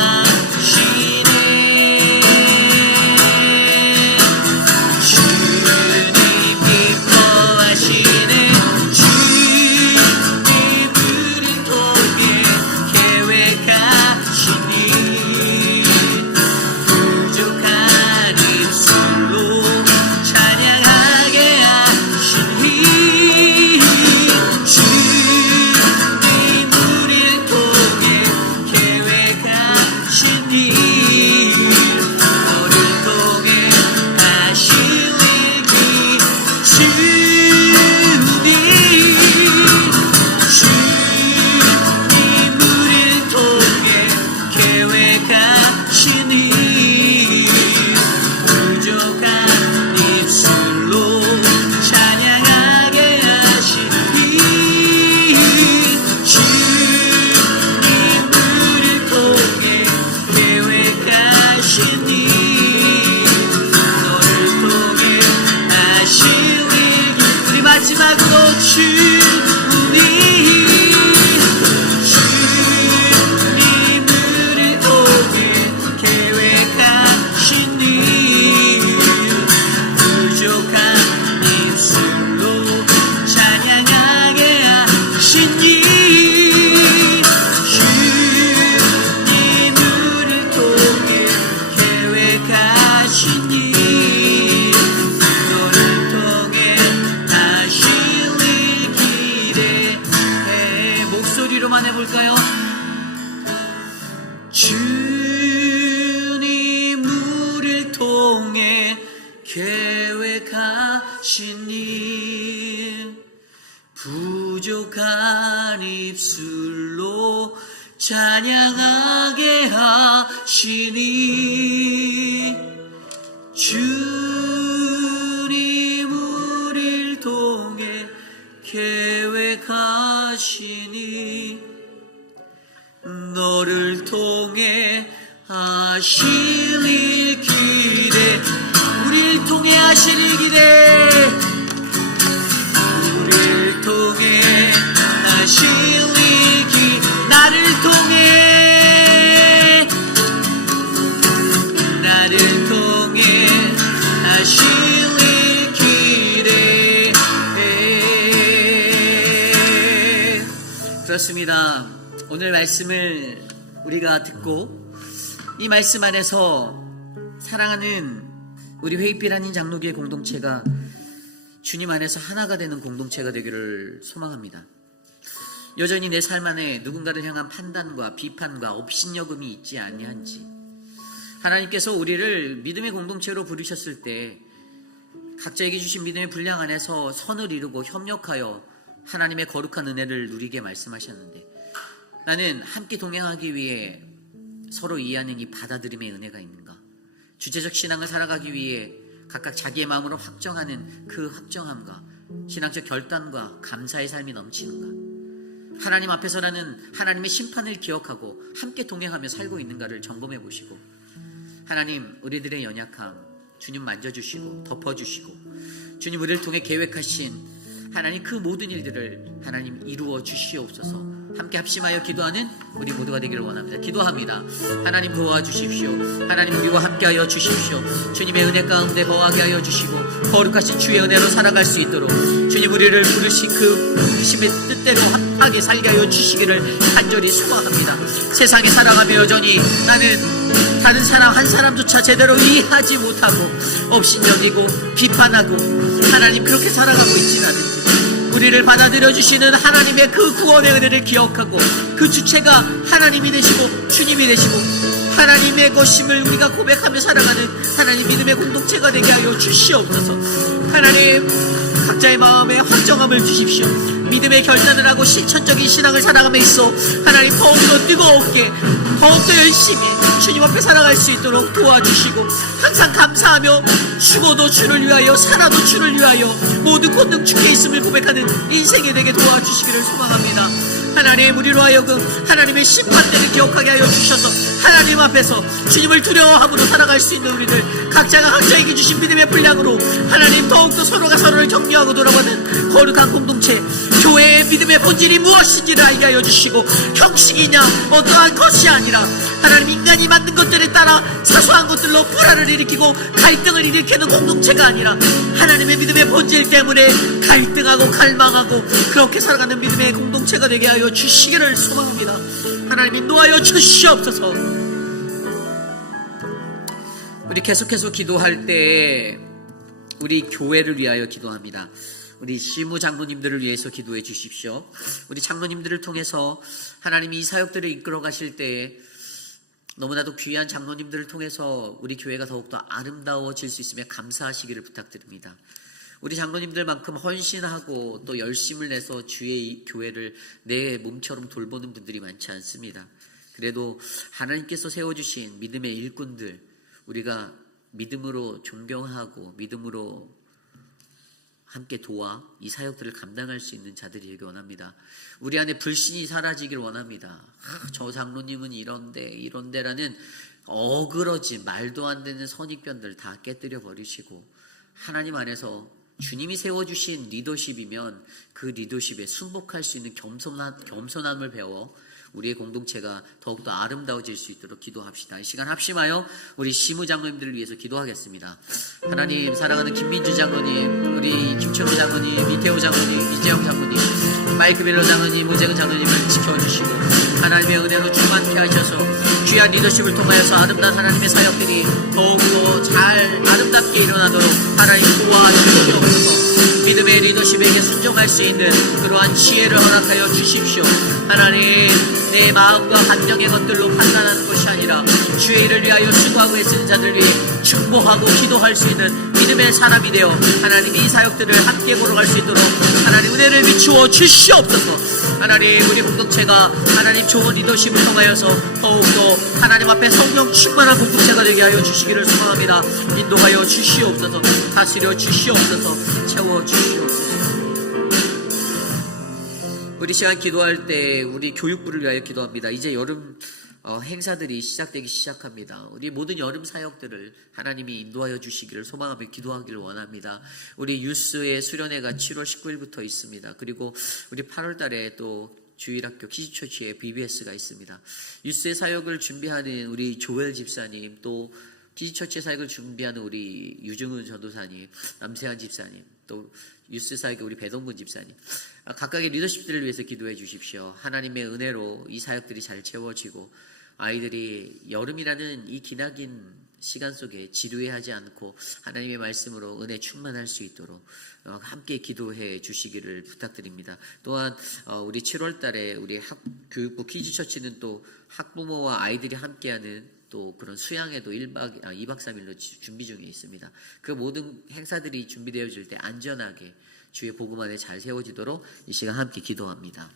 주님 기뻐하시네 주님 우리 통해 계획하시니 부족한 입술로 찬양하게 하시니 주님 우리를 통해 계획하시니 너를 통해 하실 일이 주님 우리를 통해 계획하시니 부족한 입술로 찬양하게 하시니 주님 우리를 통해 계획하시니 너를 통해 하실 일이 우리 마지막으로 주님 우리를 통해 계획하시니 부족한 입술로 찬양하게 하시니 주님 우리를 통해 계획하시니 너를 통해 하실 일 기대해 목소리로만 해볼까요? 주님 우리를 통해 계획하시니 부족한 입술로 찬양하게 하시니 주님 우리를 통해 계획하시니 너를 통해 하실 일 기대 우리를 통해 하실 일 기대 우리를 통해 하실 일 기 나를 통해 하실 일 기대해 그렇습니다. 오늘 말씀을 우리가 듣고 이 말씀 안에서 사랑하는 우리 회의빛 아닌 장로교회 공동체가 주님 안에서 하나가 되는 공동체가 되기를 소망합니다. 여전히 내 삶 안에 누군가를 향한 판단과 비판과 업신여금이 있지 아니한지 하나님께서 우리를 믿음의 공동체로 부르셨을 때 각자에게 주신 믿음의 분량 안에서 선을 이루고 협력하여 하나님의 거룩한 은혜를 누리게 말씀하셨는데 나는 함께 동행하기 위해 서로 이해하는 이 받아들임의 은혜가 있는가? 주체적 신앙을 살아가기 위해 각각 자기의 마음으로 확정하는 그 확정함과 신앙적 결단과 감사의 삶이 넘치는가? 하나님 앞에서 나는 하나님의 심판을 기억하고 함께 동행하며 살고 있는가를 점검해 보시고 하나님 우리들의 연약함 주님 만져주시고 덮어주시고 주님 우리를 통해 계획하신 하나님 그 모든 일들을 하나님 이루어 주시옵소서. 함께 합심하여 기도하는 우리 모두가 되기를 원합니다. 기도합니다. 하나님 도와주십시오. 하나님 우리와 함께하여 주십시오. 주님의 은혜 가운데 거하게 하여 주시고 거룩하신 주의 은혜로 살아갈 수 있도록 주님 우리를 부르신 그 부르심의 뜻대로 합하게 살게 하여 주시기를 간절히 소원합니다. 세상에 살아가며 여전히 나는 다른 사람 한 사람조차 제대로 이해하지 못하고 업신여기고 비판하고 하나님 그렇게 살아가고 있지는 않은지 우리를 받아들여 주시는 하나님의 그 구원의 은혜를 기억하고 그 주체가 하나님이 되시고 주님이 되시고 하나님의 것임을 우리가 고백하며 살아가는 하나님 믿음의 공동체가 되게 하여 주시옵소서. 하나님 각자의 마음에 확정함을 주십시오. 믿음의 결단을 하고 실천적인 신앙을 살아감에 있어 하나님 더욱더 뜨거웠게 더욱더 열심히 주님 앞에 살아갈 수 있도록 도와주시고 항상 감사하며 죽어도 주를 위하여 살아도 주를 위하여 모든 권능 주께 있음을 고백하는 인생이 되게 도와주시기를 소망합니다. 하나님, 우리로 하여금 하나님의 심판대를 기억하게 하여 주셔서 하나님 앞에서 주님을 두려워함으로 살아갈 수 있는 우리들 각자가 각자에게 주신 믿음의 분량으로 하나님 더욱더 서로가 서로를 격려하고 돌아가는 거룩한 공동체, 교회의 믿음의 본질이 무엇인지를 알게 하여 주시고 형식이냐 어떠한 것이 아니라 하나님 인간이 만든 것들에 따라 사소한 것들로 불화를 일으키고 갈등을 일으키는 공동체가 아니라 하나님의 믿음의 본질 때문에 갈등하고 갈망하고 그렇게 살아가는 믿음의 공동체가 되게 하여 주시기를 소망합니다. 하나님 인도하여 주시옵소서. 우리 계속해서 기도할 때 우리 교회를 위하여 기도합니다. 우리 시무 장로님들을 위해서 기도해 주십시오. 우리 장로님들을 통해서 하나님이 이 사역들을 이끌어 가실 때 너무나도 귀한 장로님들을 통해서 우리 교회가 더욱더 아름다워질 수 있으며 감사하시기를 부탁드립니다. 우리 장로님들만큼 헌신하고 또 열심을 내서 주의 교회를 내 몸처럼 돌보는 분들이 많지 않습니다. 그래도 하나님께서 세워주신 믿음의 일꾼들, 우리가 믿음으로 존경하고 믿음으로 함께 도와 이 사역들을 감당할 수 있는 자들이 되길 원합니다. 우리 안에 불신이 사라지길 원합니다. 저 장로님은 이런데라는 어그러지 말도 안 되는 선입견들 다 깨뜨려 버리시고 하나님 안에서 주님이 세워주신 리더십이면 그 리더십에 순복할 수 있는 겸손함을 배워 우리의 공동체가 더욱더 아름다워질 수 있도록 기도합시다. 이 시간 합심하여 우리 시무 장로님들을 위해서 기도하겠습니다. 하나님, 사랑하는 김민주 장로님, 우리 김철우 장로님, 이태호 장로님, 이재영 장로님, 마이크 멜로 장로님, 오재근 장로님을 지켜주시고 하나님의 은혜로 충만케 하셔서 귀한 리더십을 통하여서 아름다운 하나님의 사역들이 더욱더 잘 아름답게 일어나도록 하나님 도와주시옵소서. 믿음의 리더십에게 순종할 수 있는 그러한 지혜를 허락하여 주십시오. 하나님, 내 마음과 감정의 것들로 판단하는 것이 아니라 주의 일을 위하여 수고하고 애쓰는 자들 위해 충고하고 기도할 수 있는 믿음의 사람이 되어 하나님 이 사역들을 함께 걸어갈 수 있도록 하나님 은혜를 비추어 주시옵소서. 하나님, 우리 공동체가 하나님 좋은 리더십을 통하여서 더욱더 하나님 앞에 성령 충만한 공동체가 되게 하여 주시기를 소망합니다. 인도하여 주시옵소서. 다스려 주시옵소서. 채워 주시옵소서. 우리 시간 기도할 때 우리 교육부를 위하여 기도합니다. 이제 여름 행사들이 시작되기 시작합니다. 우리 모든 여름 사역들을 하나님이 인도하여 주시기를 소망하며 기도하기를 원합니다. 우리 유스의 수련회가 7월 19일부터 있습니다. 그리고 우리 8월 달에 또 주일학교 키즈처치에 BBS가 있습니다. 유스의 사역을 준비하는 우리 조엘 집사님, 또 키즈처치 사역을 준비하는 우리 유정은 전도사님, 남세한 집사님, 또 유스 사역의 우리 배동근 집사님, 각각의 리더십들을 위해서 기도해 주십시오. 하나님의 은혜로 이 사역들이 잘 채워지고 아이들이 여름이라는 이 기나긴 시간 속에 지루해하지 않고 하나님의 말씀으로 은혜 충만할 수 있도록 함께 기도해 주시기를 부탁드립니다. 또한 우리 7월 달에 우리 교육부 키즈처치는 또 학부모와 아이들이 함께하는 또 그런 수양회도 2박 3일로 준비 중에 있습니다. 그 모든 행사들이 준비되어질 때 안전하게 주의 복음 안에 잘 세워지도록 이 시간 함께 기도합니다.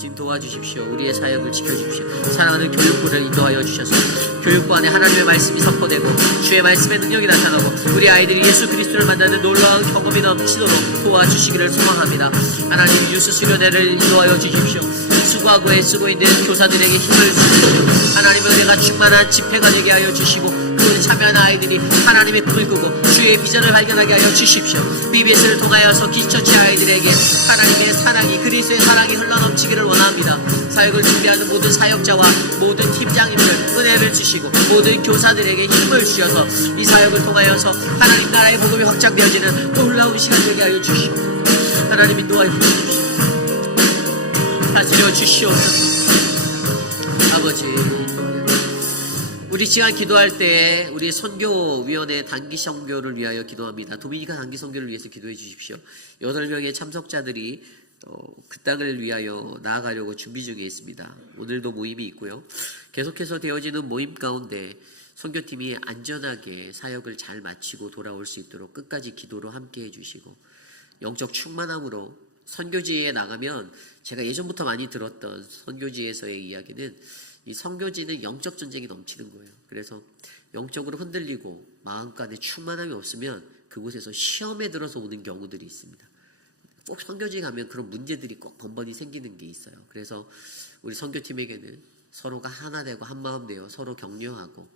지금 도와주십시오. 우리의 사역을 지켜주십시오. 사랑하는 교육부를 인도하여 주셔서 교육부 안에 하나님의 말씀이 선포되고 주의 말씀의 능력이 나타나고 우리 아이들이 예수 그리스도를 만나는 놀라운 경험이 넘치도록 도와주시기를 소망합니다. 하나님, 유스 수련회를 인도하여 주십시오. 수고하고 애쓰고 있는 교사들에게 힘을 주십시오. 하나님의 은혜가 충만한 집회가 되게 하여 주시고 그 참여하는 아이들이 하나님의 꿈을 꾸고 주의 비전을 발견하게 하여 주십시오. BBS를 통하여서 기초치 아이들에게 하나님의 사랑이, 그리스도의 사랑이 흘러넘치기를 원합니다. 사역을 준비하는 모든 사역자와 모든 팀장님들 은혜를 주시고 모든 교사들에게 힘을 주셔서 이 사역을 통하여서 하나님 나라의 복음이 확장되어지는 놀라운 시간 되게 하여 주시고 하나님 인도하여 주십시오. 다스려 주시옵소서. 아버지, 우리 시간 기도할 때 우리 선교위원회 단기 선교를 위하여 기도합니다. 도미니카 단기 선교를 위해서 기도해 주십시오. 8명의 참석자들이 그 땅을 위하여 나아가려고 준비 중에 있습니다. 오늘도 모임이 있고요. 계속해서 되어지는 모임 가운데 선교팀이 안전하게 사역을 잘 마치고 돌아올 수 있도록 끝까지 기도로 함께 해주시고 영적 충만함으로 선교지에 나가면 제가 예전부터 많이 들었던 선교지에서의 이야기는 이 선교지는 영적 전쟁이 넘치는 거예요. 그래서 영적으로 흔들리고 마음간에 충만함이 없으면 그곳에서 시험에 들어서 오는 경우들이 있습니다. 꼭 선교지 가면 그런 문제들이 꼭 번번이 생기는 게 있어요. 그래서 우리 선교팀에게는 서로가 하나 되고 한 마음 되어 서로 격려하고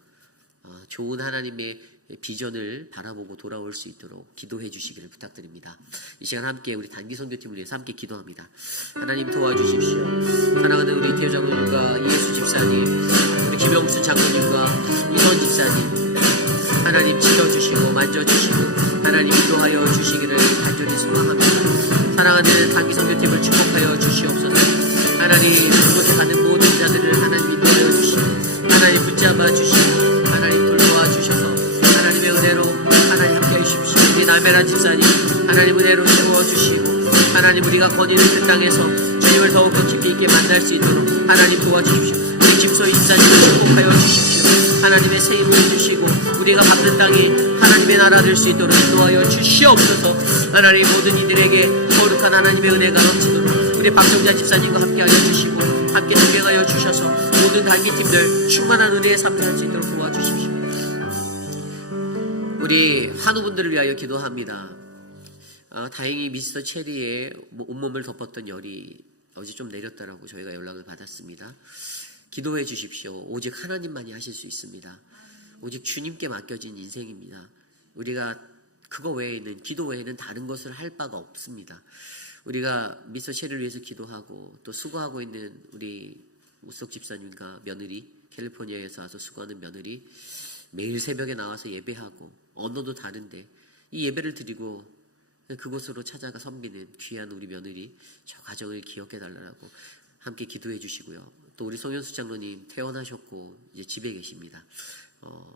좋은 하나님의 비전을 바라보고 돌아올 수 있도록 기도해 주시기를 부탁드립니다. 이 시간 함께 우리 단기 선교팀을 위해서 함께 기도합니다. 하나님 도와주십시오. 사랑하는 우리 태효 장로님과 이예수 집사님, 우리 김영순 장로님과 이선 집사님, 하나님 지켜주시고 만져주시고 하나님 인도하여 주시기를 간절히 소망합니다. 사랑하는 단기 선교팀을 축복하여 주시옵소서. 하나님 그곳에 가는 모든 자들을 하나님 인도하여 주시고 하나님 붙잡아 주시고 하나님 돌보아 주셔서 하나님의 은혜로 하나님 함께해 주십시오. 우리 남해란 집사님 하나님 은혜로 세워주시고 하나님 우리가 거니는 그 땅에서 주님을 더욱더 깊이 있게 만날 수 있도록 하나님 도와주십시오. 우리 김소희 집사님을 축복하여 주십시오. 하나님의 세임을 주시고 우리가 밟는 땅이 하나님의 나라 될 수 있도록 인도하여 주시옵소서. 하나님 모든 이들에게 거룩한 하나님의 은혜가 넘치도록 우리 박정자 집사님과 함께하여 주시고 함께 동행하여 주셔서 모든 단기팀들 충만한 은혜의 삶을 살 수 있도록 도와주십시오. 우리 환우분들을 위하여 기도합니다. 다행히 미스터 체리의 온몸을 덮었던 열이 어제 좀 내렸다라고 저희가 연락을 받았습니다. 기도해 주십시오. 오직 하나님만이 하실 수 있습니다. 오직 주님께 맡겨진 인생입니다. 우리가 그거 외에는 기도 외에는 다른 것을 할 바가 없습니다. 우리가 미스터 체리를 위해서 기도하고 또 수고하고 있는 우리 우석 집사님과 며느리, 캘리포니아에서 와서 수고하는 며느리 매일 새벽에 나와서 예배하고 언어도 다른데 이 예배를 드리고 그곳으로 찾아가 섬기는 귀한 우리 며느리 저 가정을 기억해 달라고 함께 기도해 주시고요. 또 우리 송현수 장로님 퇴원하셨고 이제 집에 계십니다.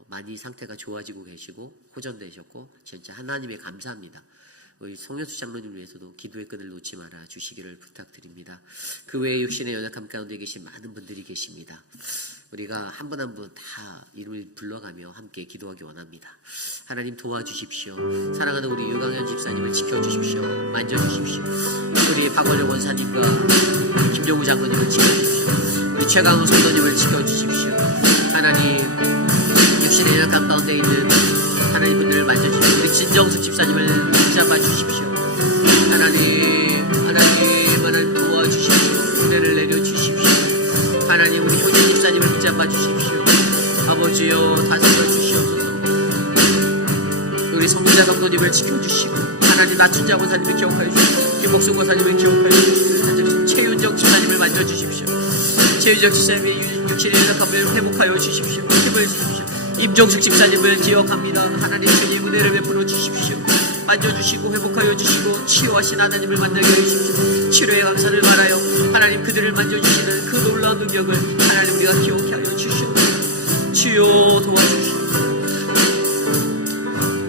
많이 상태가 좋아지고 계시고 호전되셨고 진짜 하나님에 감사합니다. 우리 송현수 장로님 위해서도 기도의 끈을 놓지 말아 주시기를 부탁드립니다. 그 외에 육신의 연약함 가운데 계신 많은 분들이 계십니다. 우리가 한 분 한 분 다 이름을 불러가며 함께 기도하기 원합니다. 하나님 도와주십시오. 사랑하는 우리 유강현 집사님을 지켜주십시오. 만져주십시오. 우리 박원영 원사님과 우리 김정우 장로님을 지켜주십시오. 우리 최강우 성도님을 지켜주십시오. 하나님 육신의 연약함 가운데 있는 하나님 분들을 만져주십시오. 우리 진정숙 집사님을 붙잡아주십시오. 하나님 도와주십시오. 은혜를 내려주십시오. 하나님 우리 효진 집사님을 붙잡아 주십시오. 아버지여 다스려 주시옵소서. 우리 성자 성도님을 지켜주시고 하나님 낮춘자 권사님을 기억하여 주시고 김복순 권사님을 기억하여 주시고 최윤정 집사님을 만져주십시오. 최윤정 집사님의 육신의 연약함을 회복하여 주십시오. 힘을 주십시오. 임종숙 집사님을 기억합니다. 하나님 주님 은혜를 베풀어 주십시오. 만져주시고 회복하여 주시고 치유하신 하나님을 만나게 해주십시오. 치료의 감사를 말하여 하나님 그들을 만져주시는 그 놀라운 능력을 하나님 우리가 기억해 하여 주시옵소서. 주여 도와주시옵소서.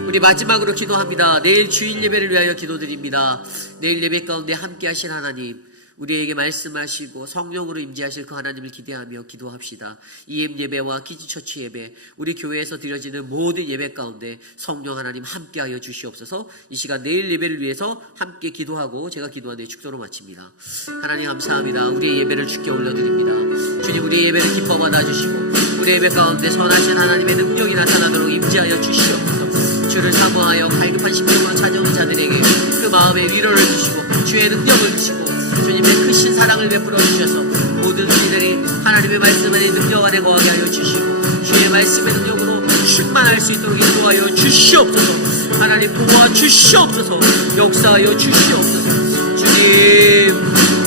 우리 마지막으로 기도합니다. 내일 주일 예배를 위하여 기도드립니다. 내일 예배 가운데 함께 하신 하나님 우리에게 말씀하시고 성령으로 임재하실 그 하나님을 기대하며 기도합시다. EM 예배와 키즈처치 예배, 우리 교회에서 드려지는 모든 예배 가운데 성령 하나님 함께하여 주시옵소서. 이 시간 내일 예배를 위해서 함께 기도하고 제가 기도한 뒤에 축도로 마칩니다. 하나님 감사합니다. 우리의 예배를 주께 올려드립니다. 주님 우리의 예배를 기뻐 받아주시고 우리 예배 가운데 선하신 하나님의 능력이 나타나도록 임재하여 주시옵소서. 주를 사모하여 갈급한 심령으로 찾아오는 자들에게 그 마음의 위로를 주시고 주의 능력을 주시고 주님의 크신 사랑을 베풀어 주셔서 모든 우리들이 하나님의 말씀 안에 능력 안에 거하게 하여 주시고 주의 말씀의 능력으로 충만할 수 있도록 인도하여 주시옵소서. 하나님 도와주시옵소서. 역사하여 주시옵소서. 주님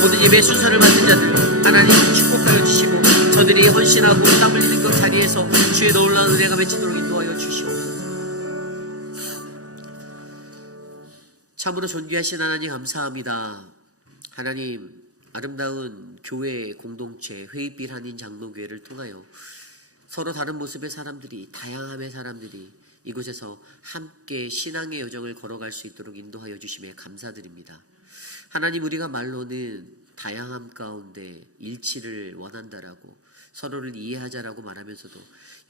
모든 예배 순서를 맡은 자들 하나님 축복하여 주시고 저들이 헌신하고 땀 흘리는 것 자리에서 주의 놀라운 은혜가 맺히도록 인도하여 주시옵소서. 참으로 존귀하신 하나님 감사합니다. 하나님 아름다운 교회 공동체 회의빌 한인 장로교회를 통하여 서로 다른 모습의 사람들이 다양함의 사람들이 이곳에서 함께 신앙의 여정을 걸어갈 수 있도록 인도하여 주심에 감사드립니다. 하나님 우리가 말로는 다양함 가운데 일치를 원한다라고 서로를 이해하자라고 말하면서도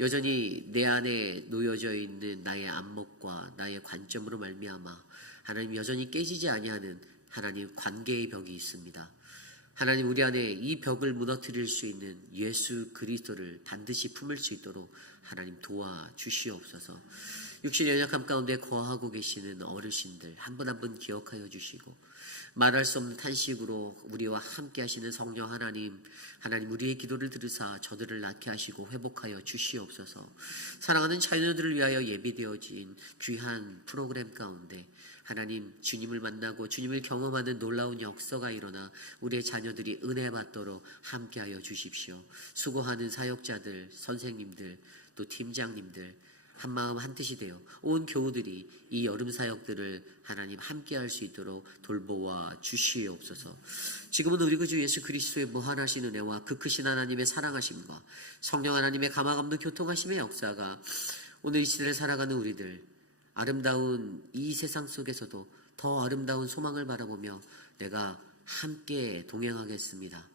여전히 내 안에 놓여져 있는 나의 안목과 나의 관점으로 말미암아 하나님 여전히 깨지지 아니하는 하나님 관계의 벽이 있습니다. 하나님 우리 안에 이 벽을 무너뜨릴 수 있는 예수 그리스도를 반드시 품을 수 있도록 하나님 도와주시옵소서. 육신 연약함 가운데 거하고 계시는 어르신들 한 분 한 분 기억하여 주시고 말할 수 없는 탄식으로 우리와 함께 하시는 성령 하나님 우리의 기도를 들으사 저들을 낫게 하시고 회복하여 주시옵소서. 사랑하는 자녀들을 위하여 예비되어진 귀한 프로그램 가운데 하나님 주님을 만나고 주님을 경험하는 놀라운 역사가 일어나 우리의 자녀들이 은혜 받도록 함께하여 주십시오. 수고하는 사역자들, 선생님들, 또 팀장님들 한마음 한뜻이 되어 온 교우들이 이 여름 사역들을 하나님 함께할 수 있도록 돌보아 주시옵소서. 지금은 우리 구주 예수 그리스도의 무한하신 은혜와 그 크신 하나님의 사랑하심과 성령 하나님의 감화감도 교통하심의 역사가 오늘 이 시대를 살아가는 우리들 아름다운 이 세상 속에서도 더 아름다운 소망을 바라보며 내가 함께 동행하겠습니다.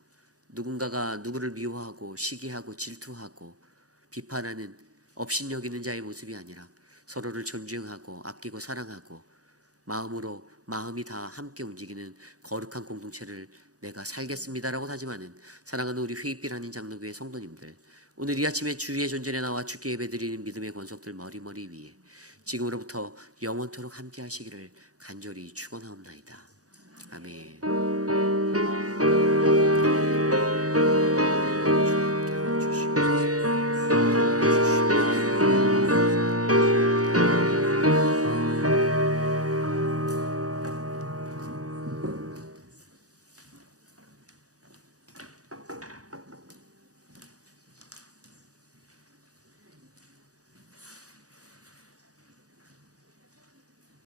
누군가가 누구를 미워하고 시기하고 질투하고 비판하는 업신여기는 자의 모습이 아니라 서로를 존중하고 아끼고 사랑하고 마음으로 마음이 다 함께 움직이는 거룩한 공동체를 내가 살겠습니다라고 다짐하는 사랑하는 우리 회입길 한인 장로교회 성도님들, 오늘 이 아침에 주의 존전에 나와 주께 예배드리는 믿음의 권속들 머리머리 위에 지금으로부터 영원토록 함께 하시기를 간절히 축원하옵나이다. 아멘.